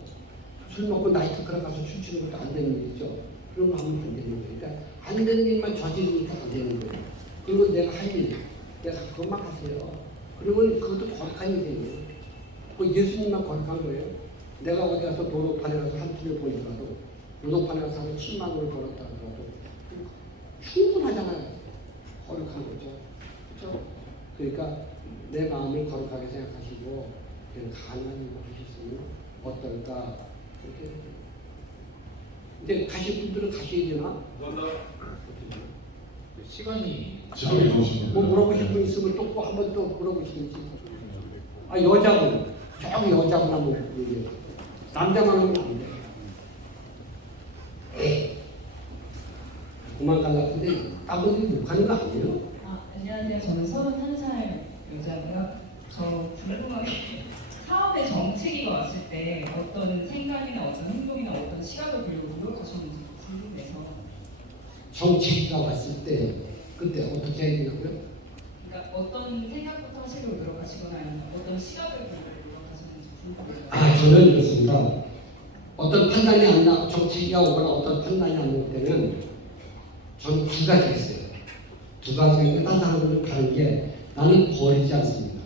술 먹고 나이트클럽 가서 춤추는 것도 안 되는 일이죠. 그러면 하면 안 되는 거예요. 그러니까 안 되는 일만 저지르니까 안 되는 거예요. 그리고 내가 할 일, 내가 그것만 하세요. 그러면 그것도 거룩한 인생이에요. 그 예수님만 거룩한 거예요. 내가 어디 가서 도로판에 가서 한 푼을 벌더라도, 노동판에 가서 한 7만 원을 벌었다 하더라도 충분하잖아요. 거룩한 거죠. 그렇죠? 그러니까 내 마음을 거룩하게 생각하시고 그냥 가능한 일만 하셨으면 어떨까. 이렇게 이제 가실 분들은 가셔야 되나? 시간이 지방에 나오시는 뭐 물어보실 분 있으면 또 한 번 또 물어보시든지. 아, 여자분 저기 여자분 한번 얘기해요. 남자만 하면 안 돼. 그만 갈라. 근데 아버지 욕하는 거 아니에요? 안녕하세요. 저는 31살 여자고요. 저 궁금한 게 사업에 정체기가 왔을 때 어떤 생각이나 어떤 행동이나 어떤 시각을 보려고 노력하셨는지 궁금해서. 정체기가 왔을 때 그때 어떻게 해야 되냐고요? 그러니까 어떤 생각부터 하시려고 노력하시거나 아니면 어떤 시각을 보려고 노력하셨는지 궁금해요. 저는 이렇습니다. 어떤 판단이 안 나, 정체기가 오거나 어떤 판단이 안 날 때는 저는 두 가지가 있어요. 두 가지가 있는데 다른 사람들은 다른 게 나는 버리지 않습니다.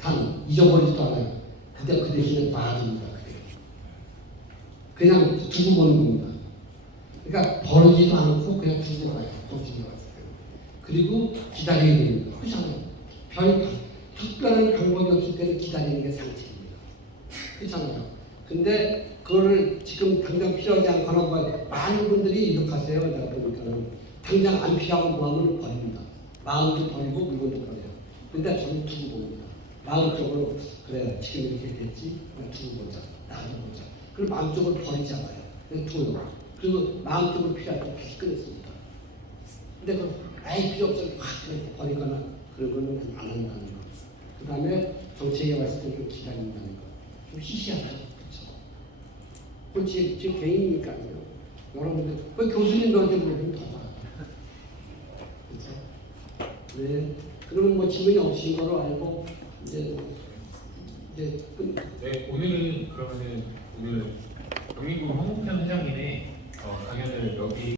단 잊어버리지도 않아요. 근데 그 대신에 놔줍니다. 그냥 두고 보는 겁니다. 그러니까 버리지도 않고 그냥 두고 가요. 정체기가 왔을 때. 그리고 기다려야 됩니다. 그렇잖아요. 별 특별한 방법이 없을 때는 기다리는 게 상책입니다. 그렇잖아요. 근데 그거를 지금 당장 필요하지 않거나 뭐 많은 분들이 이렇게 하세요. 내가 보니까는 당장 안 필요하고 뭐하면 버립니다. 마음도 버리고 물건도 버려요. 근데 저는 두고 봅니다. 마음적으로 그래 지금 이렇게 됐지? 두고 보자. 놔둬보자. 그리고 마음적으로 버리지 않아요. 그냥 두고요. 그리고 마음적으로 필요할 때 다시 끊었습니다. 근데 그 아예 필요 없어서 확 버리거나 그런 거는 안 한다는 거. 그 다음에 정체에 왔을 때 좀 기다린다는 거. 좀 시시하죠. 그렇죠? 그건 제 개인이니까요. 여러분들, 그 교수님들한테 물어보면 더 나아요. 그렇죠? 네. 그러면 뭐 질문이 없으신 거로 알고, 이제 끝. 네, 오늘은 그러면은 오늘 영민구 황국현 회장님의 강연을 여기